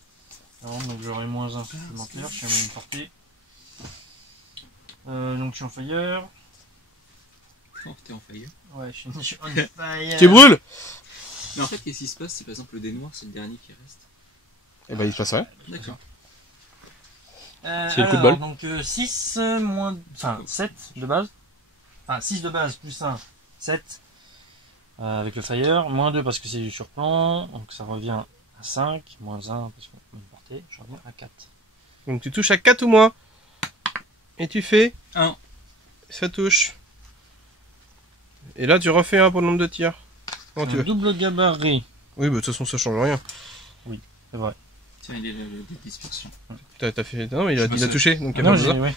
Alors, donc j'aurai moins un supplémentaire, je suis à une portée. Donc je suis en fire. Oh, t'es en fire. Ouais, je suis on fire. Tu brûles? Mais en fait, qu'est-ce qui se passe? C'est par exemple le dé noir, c'est le dernier qui reste. Eh ben il se passe rien. D'accord. C'est le coup de bol. Donc 6 moins... Enfin 7 de base. Enfin 6 de base plus 1, 7. Avec le fire. Moins 2 parce que c'est du surplan. Donc ça revient à 5. Moins 1 parce qu'on a une portée. Je reviens à 4. Donc tu touches à 4 ou moins. Et tu fais 1. Ça touche. Et là tu refais un pour le nombre de tirs. Comment tu veux? Double gabarit. Oui, bah de toute façon ça change rien. C'est vrai. Tiens, il est le dé de dispersion. T'as fait. Non, il Je a sais pas touché, donc y a Non, pas besoin. ouais.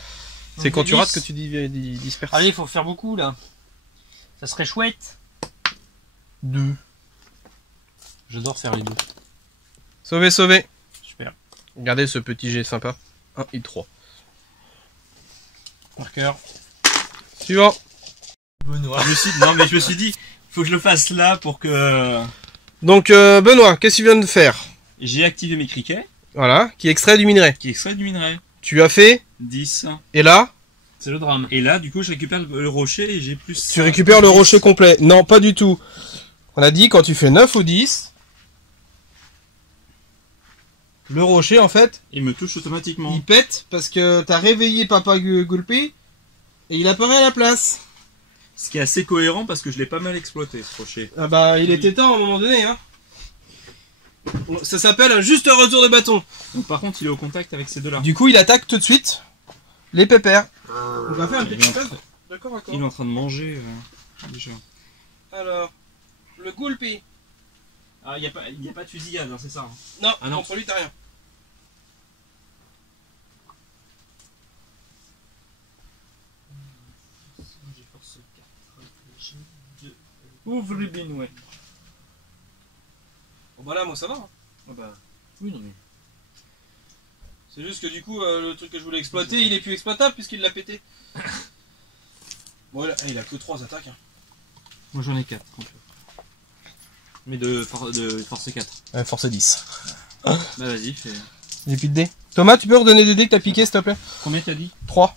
C'est quand tu 10. rates que tu disperses. Allez, il faut faire beaucoup là. Ça serait chouette. 2. J'adore faire les deux. Sauvé, sauvé. Super. Regardez ce petit jet sympa. 1 et 3. Marqueur. Suivant. Benoît. Non, mais je me suis dit, faut que je le fasse là pour que. Donc Benoît, qu'est-ce que tu viens de faire? J'ai activé mes criquets Voilà, qui extrait du minerai. qui extraient du minerai. Tu as fait, 10. et là, C'est le drame. Et là, du coup, je récupère le rocher et j'ai plus. tu récupères le rocher complet. Non, pas du tout. On a dit quand tu fais 9 ou 10, le rocher en fait, Il me touche automatiquement. il pète parce que t'as réveillé Papa Gulpi et il apparaît à la place. Ce qui est assez cohérent parce que je l'ai pas mal exploité ce rocher. Ah bah il était temps à un moment donné hein. Ça s'appelle un juste retour de bâton. Donc par contre, il est au contact avec ces deux-là. Du coup il attaque tout de suite les pépères. On va faire un petit test. D'accord, d'accord. Il est en train de manger déjà. Alors, le Gulpi. Ah, il n'y a pas de fusillade, hein, c'est ça. Hein. Non, Ah non. contre lui t'as rien. Ouvre le binouet. Bon bah là moi ça va. Hein. Ah bah. Oui, non mais. C'est juste que du coup le truc que je voulais exploiter il est plus exploitable puisqu'il l'a pété. Bon il a que 3 attaques. Hein. Moi j'en ai 4 en fait. Mais de force 4. Force 10. Bah vas-y, fais. J'ai plus de dés. Thomas tu peux redonner des dés que t'as piqué s'il te plaît? Combien t'as dit? 3.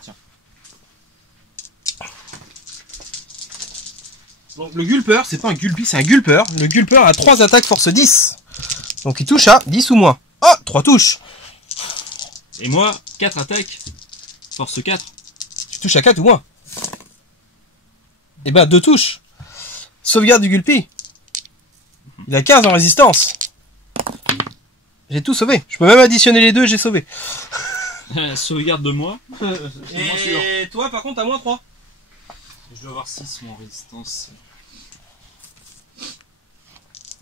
Tiens. Donc le Gulper, c'est pas un Gulpi, c'est un Gulper. Le Gulper a 3 attaques force 10. Donc il touche à 10 ou moins. Oh, 3 touches. Et moi, 4 attaques. Force 4. Tu touches à 4 ou moins. Et ben 2 touches. Sauvegarde du Gulpi. Il a 15 en résistance. J'ai tout sauvé. Je peux même additionner les deux, j'ai sauvé. Sauvegarde de moi. C'est moins sûr. Et toi par contre à moins 3. Je dois avoir 6 en résistance.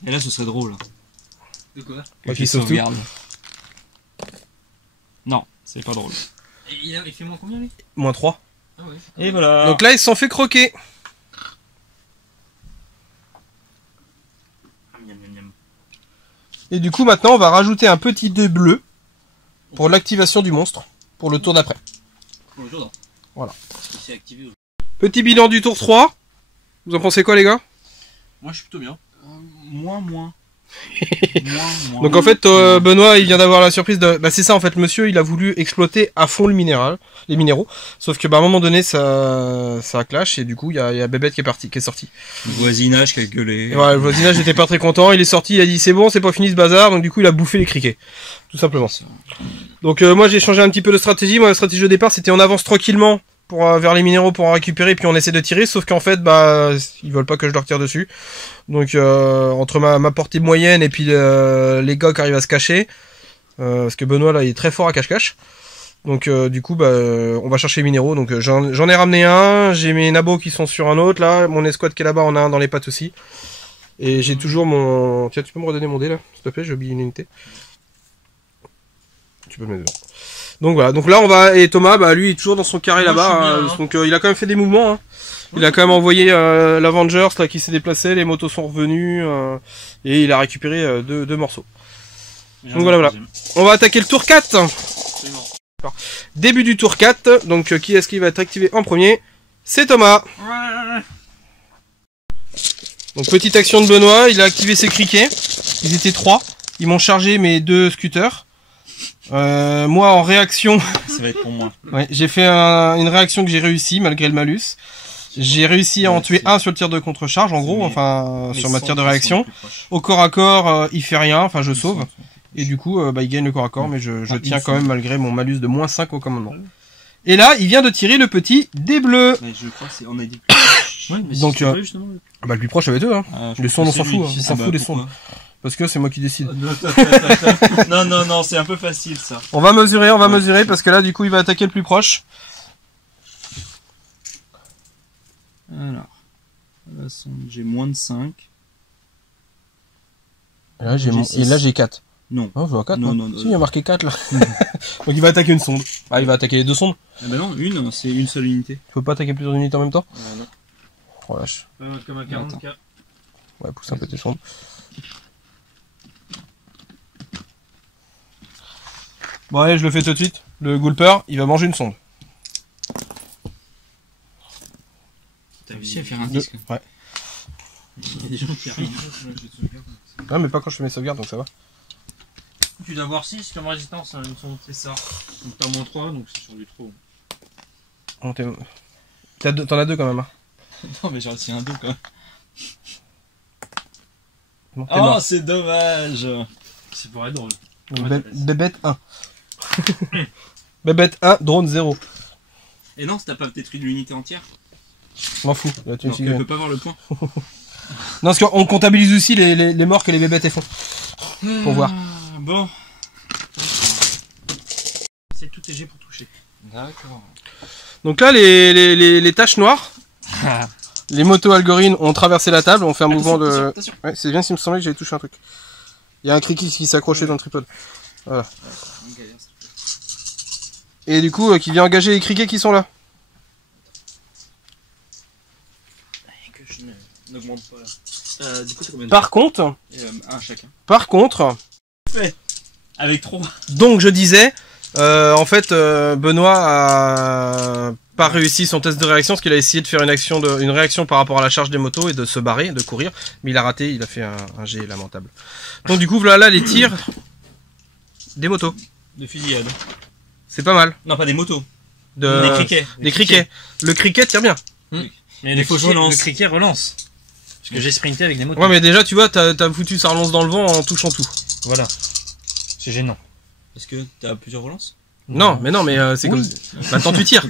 Et là, ce serait drôle. De quoi? Moi qui sauve tout. Non, c'est pas drôle. Et il fait moins combien lui? Moins 3. Ah ouais. Et voilà. Donc là ils se sont fait croquer. Miam, miam, miam. Et du coup maintenant on va rajouter un petit dé bleu. pour l'activation du monstre, pour le tour d'après. Voilà. Parce que c'est activé. Petit bilan du tour 3. Vous en pensez quoi, les gars? Moi, je suis plutôt bien. Moins. Donc en fait, Benoît, il vient d'avoir la surprise de... Bah c'est ça en fait, monsieur, il a voulu exploiter à fond le minéral, les minéraux. Sauf que bah à un moment donné, ça clash et du coup, il y a Bébête qui est sorti. Le voisinage qui a gueulé. Et voilà, le voisinage était pas très content, il est sorti, il a dit c'est bon, c'est pas fini ce bazar, donc du coup, il a bouffé les criquets. Tout simplement. Donc moi, j'ai changé un petit peu de stratégie. Moi, la stratégie de départ, c'était on avance tranquillement pour vers les minéraux pour en récupérer, puis on essaie de tirer, sauf qu'en fait, bah, ils veulent pas que je leur tire dessus. Donc entre ma portée moyenne et puis les gars qui arrivent à se cacher, parce que Benoît là il est très fort à cache-cache. Donc du coup bah on va chercher les minéraux. Donc j'en ai ramené un, j'ai mes nabos qui sont sur un autre là, mon escouade qui est là-bas on a un dans les pattes aussi. Et j'ai toujours mon... Tiens, tu peux me redonner mon dé là, s'il te plaît, j'ai oublié une unité. Tu peux me mettre dedans. Donc voilà, donc là on va... Et Thomas, bah lui il est toujours dans son carré là-bas, hein. Donc il a quand même fait des mouvements, hein. Il a quand même envoyé l'Avengers là qui s'est déplacé, les motos sont revenus et il a récupéré deux morceaux. Donc voilà. On va attaquer le tour 4. Absolument. Début du tour 4, donc qui est-ce qui va être activé en premier? C'est Thomas. Donc petite action de Benoît, il a activé ses criquets. Ils étaient 3. Ils m'ont chargé mes 2 scooters. Moi en réaction... Ça va être pour moi. Ouais, j'ai fait une réaction que j'ai réussi malgré le malus. J'ai réussi à en tuer un sur le tir de contre-charge, en gros, enfin, sur ma tir de réaction. Au corps à corps, il fait rien, enfin, je sauve. Et du coup, bah, il gagne le corps à corps, mais je tiens quand même malgré mon malus de -5 au commandement. Et là, il vient de tirer le petit dé bleu. Je crois que c'est, on a dit. Ouais, mais donc, c'est justement. bah, le plus proche avec eux, hein. Les sondes, on s'en fout, on s'en fout des sondes. Parce que c'est moi qui décide. Non, c'est un peu facile, ça. On va mesurer, parce que là, du coup, il va attaquer le plus proche. Alors, j'ai moins de 5. Et là, j'ai 4. Non. Oh, je vois 4. Non. Si, il y a marqué 4 là. Donc il va attaquer une sonde. Ah, il va attaquer les 2 sondes. Ah bah non, c'est une seule unité. Tu peux pas attaquer plusieurs unités en même temps? Non. Oh lâche. Comme un 40K. Ouais, pousse un peu tes sondes. Bon allez, je le fais tout de suite. Le Gulper, il va manger une sonde. T'as réussi à faire un disque? Ouais. Il y a des gens qui arrivent. Non, mais pas quand je fais mes sauvegardes, donc ça va. Tu dois avoir 6 comme résistance, une sonde, c'est ça. Donc t'as moins 3, donc c'est sur du trop. T'en as 2 quand même, hein. Non, mais j'ai réussi un 2 quand même. Bon, Oh, c'est dommage. C'est pour être drôle. Bébête 1. Bébête 1, drone 0. Et non, t'as pas détruit l'unité entière? Je m'en fous. Là, tu Elle peut pas avoir le point. Non, parce qu'on comptabilise aussi les morts que les bébêtes font. Pour voir. Bon. C'est tout TG pour toucher. D'accord. Donc là, les taches noires, les motos algorines ont traversé la table, on fait un mouvement de... Attention. Ouais, c'est bien s'il me semblait que j'avais touché un truc. Il y a un criquet qui s'est accroché dans le tripod. Voilà. Et du coup, qui vient engager les criquets qui sont là. Que je n'augmente pas là. Du coup, c'est combien de Par contre... Un chacun. Par contre... Avec 3. Donc je disais, en fait, Benoît a pas réussi son test de réaction parce qu'il a essayé de faire une réaction par rapport à la charge des motos et de se barrer, de courir, mais il a raté, il a fait un jet lamentable. Donc du coup voilà les tirs des motos. De fusillade. C'est pas mal. Non, pas des motos. Des criquets. Des criquets. Le criquet tire bien. Mais le criquet relance. Parce que j'ai sprinté avec des motos. Ouais mais déjà tu vois, t'as foutu sa relance dans le vent en touchant tout. Voilà. C'est gênant. Est-ce que t'as plusieurs relances? Non, mais c'est comme... Maintenant tu tires.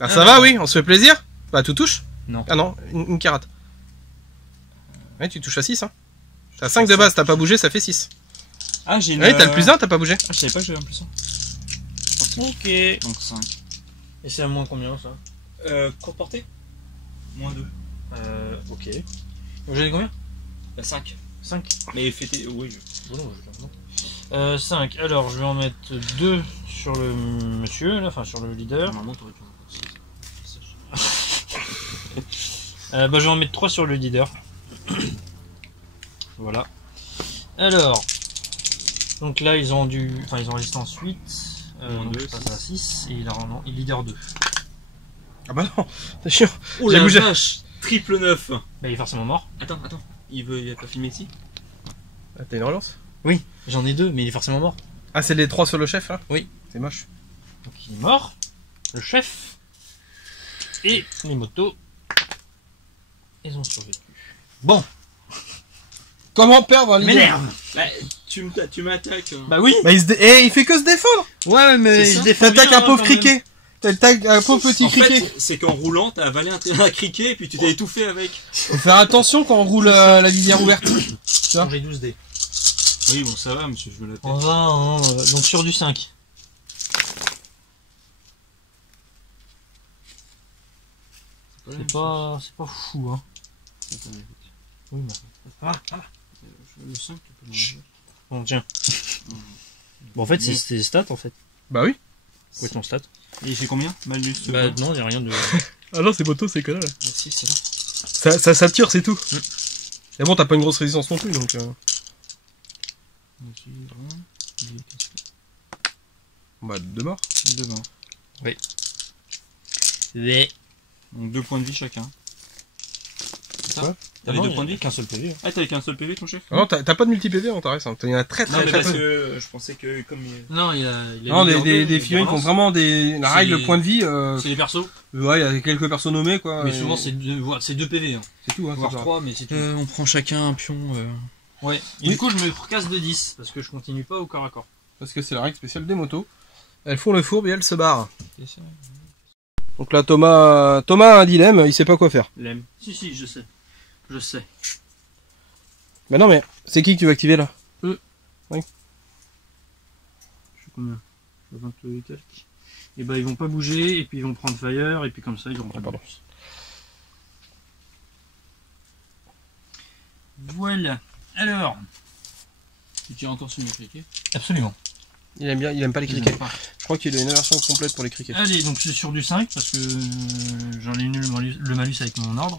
Ah, ça va, oui, on se fait plaisir. Bah, tout touche. Non. Ah non, une carate. Ouais, tu touches à 6, hein. T'as 5 de base, t'as pas bougé, ça fait 6. Ah, j'ai une... Ouais, t'as le plus 1, t'as pas bougé. Ah, je savais pas que j'avais un plus 1. Ok. Donc 5. Et c'est à moins combien ça? Courte portée? Moins 2. Ok. Donc j'en ai combien? 5. 5. Mais fêtez... Oui, Bon, non, je 5. Alors, je vais en mettre 2 sur le monsieur, là, enfin sur le leader. Normalement, t'aurais pu en Bah, je vais en mettre 3 sur le leader. Voilà. Alors, Donc là, ils ont résistance 8, Moins donc deux, je passe à 6, et il leader 2. Ah bah non, c'est chiant. Oh J'ai la bougé. vache, triple 9. Bah, il est forcément mort. Attends, il a pas filmé ici? Ah, t'as une relance? Oui, j'en ai 2, mais il est forcément mort. Ah, c'est les 3 sur le chef là? Oui. C'est moche. Donc il est mort, le chef, et les motos, ils ont survécu. Bon, Comment perdre un leader? m'énerve. Bah, tu m'attaques. Hein. Bah oui. Bah il fait que se défendre. Ouais, mais C'est il ça. se défend bien, T'attaques un pauvre quand même. criquet. T'attaques un pauvre petit En criquet. fait, c'est qu'en roulant, t'as avalé un criquet et puis tu t'es étouffé avec. Faut faire attention quand on roule la visière ouverte. Bon, j'ai 12 dés. Oui, bon, ça va, monsieur, je me la On tête. va, hein, donc sur du 5. C'est pas fou, hein. Oui, mais... Le 5, tu peux manger. Bon, tiens. Bon, en fait, c'est tes stats, en fait. Bah oui. Quoi ton stat? Et j'ai combien? Malus. Bah non, il a rien de... Ah non, c'est moto, c'est que là. Si, c'est là. Ça sature, c'est tout. Et bon, t'as pas une grosse résistance non plus, donc... Bah, 2 morts. Deux morts. Les... Donc 2 points de vie chacun. C'est ça? Quoi T'avais 2 points de vie? Qu'un seul PV. Ah, t'avais qu'un seul PV, ton chef? Ah non, t'as pas de multi-PV en Tares, hein. T'en as très Non, très mais très parce peu. que je pensais que comme Non, il a Non, leader des deux, figurines qui ont relance. vraiment la C'est règle les- point de vie. C'est les persos, Ouais, il y a quelques persos nommés, quoi. mais et souvent c'est 2 PV. Hein. c'est tout, hein. Voire c'est ça. 3, mais c'est tout. on prend chacun un pion. Ouais. Et du coup, je me casse de 10, parce que je continue pas au corps à corps. Parce que c'est la règle spéciale des motos. Elles font le fourbe et elles se barrent. Donc là, Thomas a un dilemme, il sait pas quoi faire. L'aime. Si, je sais. Je sais. Mais non, mais c'est qui que tu veux activer là? Je suis combien? Je suis à 20 et quelques. Et bah, ils vont pas bouger, et puis ils vont prendre fire, et puis comme ça, ils vont prendre pardon. plus. Voilà. Alors. Tu tires encore sur mes criquets? Absolument. Il aime pas les criquets. Je crois qu'il a une version complète pour les criquets. Allez, donc c'est sur du 5 parce que j'en ai eu le malus avec mon ordre.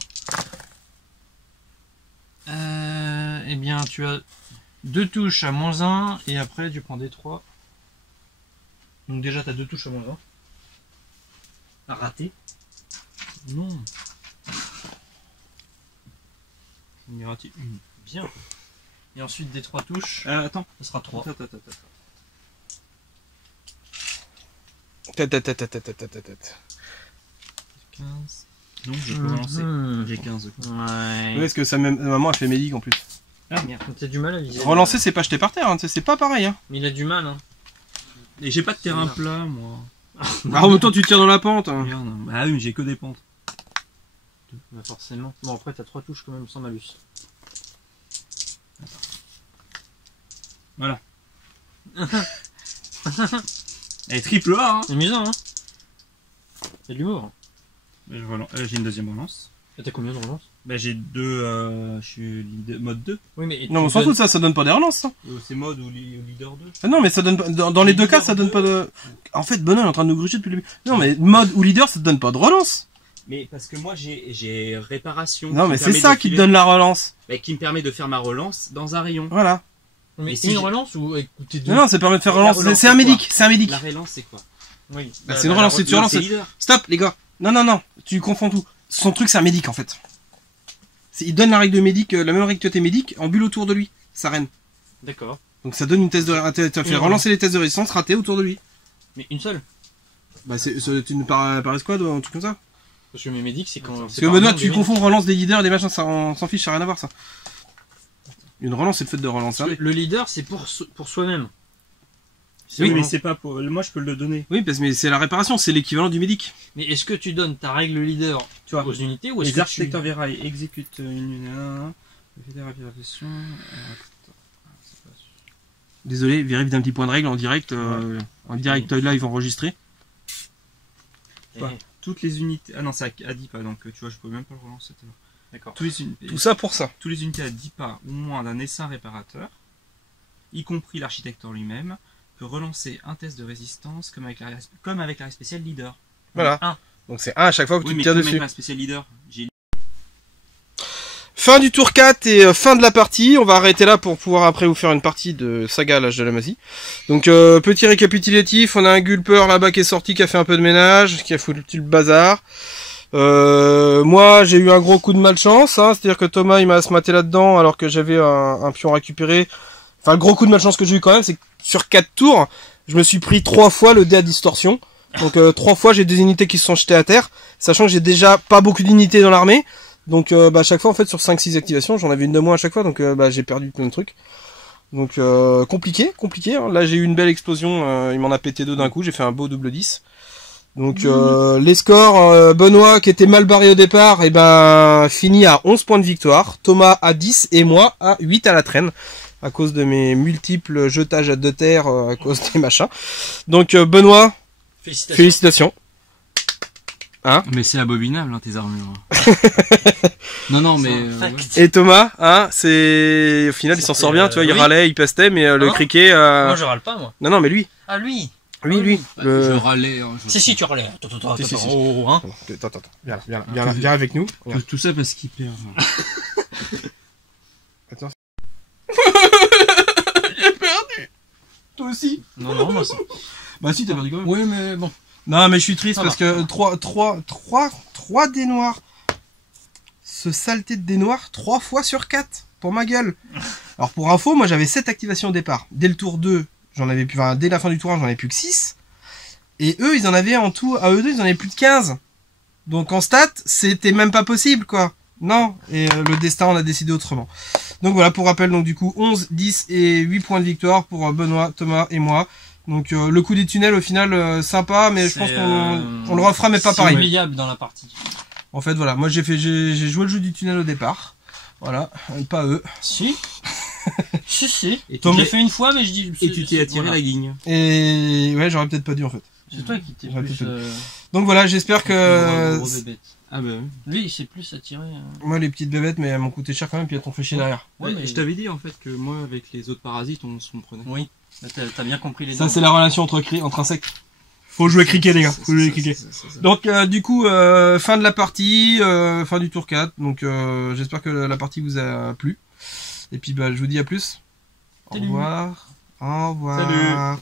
Eh bien, tu as 2 touches à -1 et après tu prends des 3. Donc déjà, tu as 2 touches à -1. À rater. Non. J'en ai raté une. Bien. Et ensuite, des 3 touches, Attends. ça sera 3. Attends. Tête. 15. Non, je peux relancer. J'ai 15. Ouais. Oui, parce que sa maman a fait médic en plus. Ah merde, t'as du mal à viser. Relancer, c'est pas jeter par terre, hein. C'est pas pareil. Hein. Mais il a du mal, hein. Et j'ai pas de terrain plat, moi. Bah, en même temps, tu tires dans la pente. Hein. Regarde. Ah oui, mais j'ai que des pentes. Bah, forcément. Bon, après, t'as 3 touches quand même sans malus. Voilà. Elle est triple A, hein. C'est amusant, hein. Y'a de l'humour. J'ai une deuxième relance. Et t'as combien de relance? Bah j'ai deux, je suis mode 2. Oui, mais. Non, mais on s'en fout de ça, ça donne pas des relances. Ça. C'est mode ou leader 2. Ah non, mais ça donne pas, dans les deux cas, ça donne pas de. En fait, Benoît est en train de nous gruger depuis le début. Non, mais mode ou leader, ça te donne pas de relance. Mais parce que moi j'ai réparation. Non, qui mais me c'est permet ça de qui te filer- donne la relance. Bah, qui me permet de faire ma relance dans un rayon. Voilà. Mais Mais si une j'ai- relance ou écoutez deux? Non, ça permet de faire La relance. relance, C'est un c'est médic, c'est un médic. La relance c'est quoi? Oui. Bah, c'est une relance, c'est tu relances. C'est leader. Stop, les gars. Non, tu confonds tout. Son truc, c'est un médic en fait. Il donne la règle de médic, la même règle que tes médics, en bulle autour de lui, sa reine. D'accord. Donc ça donne une thèse de. Tu as fait Une relancer les tests de résistance ratées autour de lui. Mais une seule? Bah, c'est une par escouade ou un truc comme ça. Parce que mes médics, c'est quand. Parce que Benoît, tu confonds relance des leaders et des machins, ça on s'en fiche, ça n'a rien à voir ça. Une relance, c'est le fait de relancer. Le leader, c'est pour soi-même. Oui, vraiment- mais c'est pas pour. Moi je peux le donner. Oui, parce que c'est la réparation, c'est l'équivalent du médic. Mais est-ce que tu donnes ta règle leader Tu vois. aux unités ou est-ce Les que architectes en verraille exécutent une. Désolé, vérifie d'un petit point de règle en direct, live enregistré. tu... Ouais. Toutes les unités. Ah non, c'est à 10 pas, donc tu vois, je peux même pas le relancer. D'accord. Tout ça pour ça. Tous les unités à 10 pas ou moins d'un essaim réparateur, y compris l'architecte en lui-même, peut relancer un test de résistance comme avec la spéciale leader. Voilà. Un. Donc c'est 1 à chaque fois que Oui, tu mais tires comme dessus. avec la spéciale leader, j'ai Fin du tour 4 et fin de la partie. On va arrêter là pour pouvoir après vous faire une partie de Saga à l'âge de la magie. Donc petit récapitulatif, on a un Gulper là-bas qui est sorti, qui a fait un peu de ménage, qui a foutu le bazar. Moi j'ai eu un gros coup de malchance, hein, c'est-à-dire que Thomas il m'a smaté là-dedans alors que j'avais un pion récupéré. Enfin le gros coup de malchance que j'ai eu quand même, c'est que sur 4 tours, je me suis pris 3 fois le dé à distorsion. Donc 3 fois j'ai des unités qui se sont jetées à terre, sachant que j'ai déjà pas beaucoup d'unités dans l'armée. Donc à chaque fois en fait sur 5-6 activations, j'en avais une de moins à chaque fois, donc j'ai perdu plein de trucs. Donc compliqué, hein. Là j'ai eu une belle explosion, il m'en a pété 2 d'un coup, j'ai fait un beau double 10. Donc les scores, Benoît qui était mal barré au départ, et fini à 11 points de victoire, Thomas à 10 et moi à 8 à la traîne, à cause de mes multiples jetages à 2 terres, à cause des machins. Donc Benoît, félicitations. Hein? Mais c'est abominable, hein, tes armures. non, mais... ouais. Et Thomas, hein, c'est... Au final, il s'en sort bien, tu vois, il râlait, il pestait, mais le criquet... Moi, je râle pas, moi. Non, mais lui. Ah, lui. Lui. Je râlais. Hein, Si, tu râlais. Attends. Si. Oh, hein. Attends. Viens avec nous. Tout ça parce qu'il perd. Attends. J'ai perdu. Toi aussi. Non, moi aussi. Bah si, t'as perdu quand même. Oui, mais bon. Non, mais je suis triste parce que 3 dés noirs. Ce saleté de dés noirs, 3 fois sur 4. Pour ma gueule. Alors pour info, moi j'avais 7 activations au départ. Dès le tour 2, j'en avais plus, dès la fin du tour 1, j'en avais plus que 6. Et eux, ils en avaient en tout, à eux deux, ils en avaient plus de 15. Donc en stat, c'était même pas possible, quoi. Non. Et le destin, on a décidé autrement. Donc voilà, pour rappel, donc du coup, 11, 10 et 8 points de victoire pour Benoît, Thomas et moi. Donc le coup des tunnels au final sympa, mais je pense qu'on le refera, mais pas pareil. C'est oubliable dans la partie. En fait voilà, moi j'ai joué le jeu du tunnel au départ, voilà, pas eux. Si. si. Et je l'ai fait une fois, mais je dis. Et tu t'es attiré la guigne. Et ouais, j'aurais peut-être pas dû en fait. C'est toi qui t'es plus. Donc voilà, j'espère que. Gros bébête. Ah bah lui, il s'est plus attiré. Moi les petites bébêtes, mais elles m'ont coûté cher quand même, puis elles t'ont fait chier derrière. Ouais, mais je t'avais dit en fait que moi avec les autres parasites on se comprenait. Oui. T'as bien compris les deux. Ça c'est la relation entre insectes. Faut jouer cricket les gars, faut jouer cricket. Donc du coup fin de la partie, fin du tour 4. Donc j'espère que la partie vous a plu. Et puis je vous dis à plus. Au revoir. Au revoir. Salut.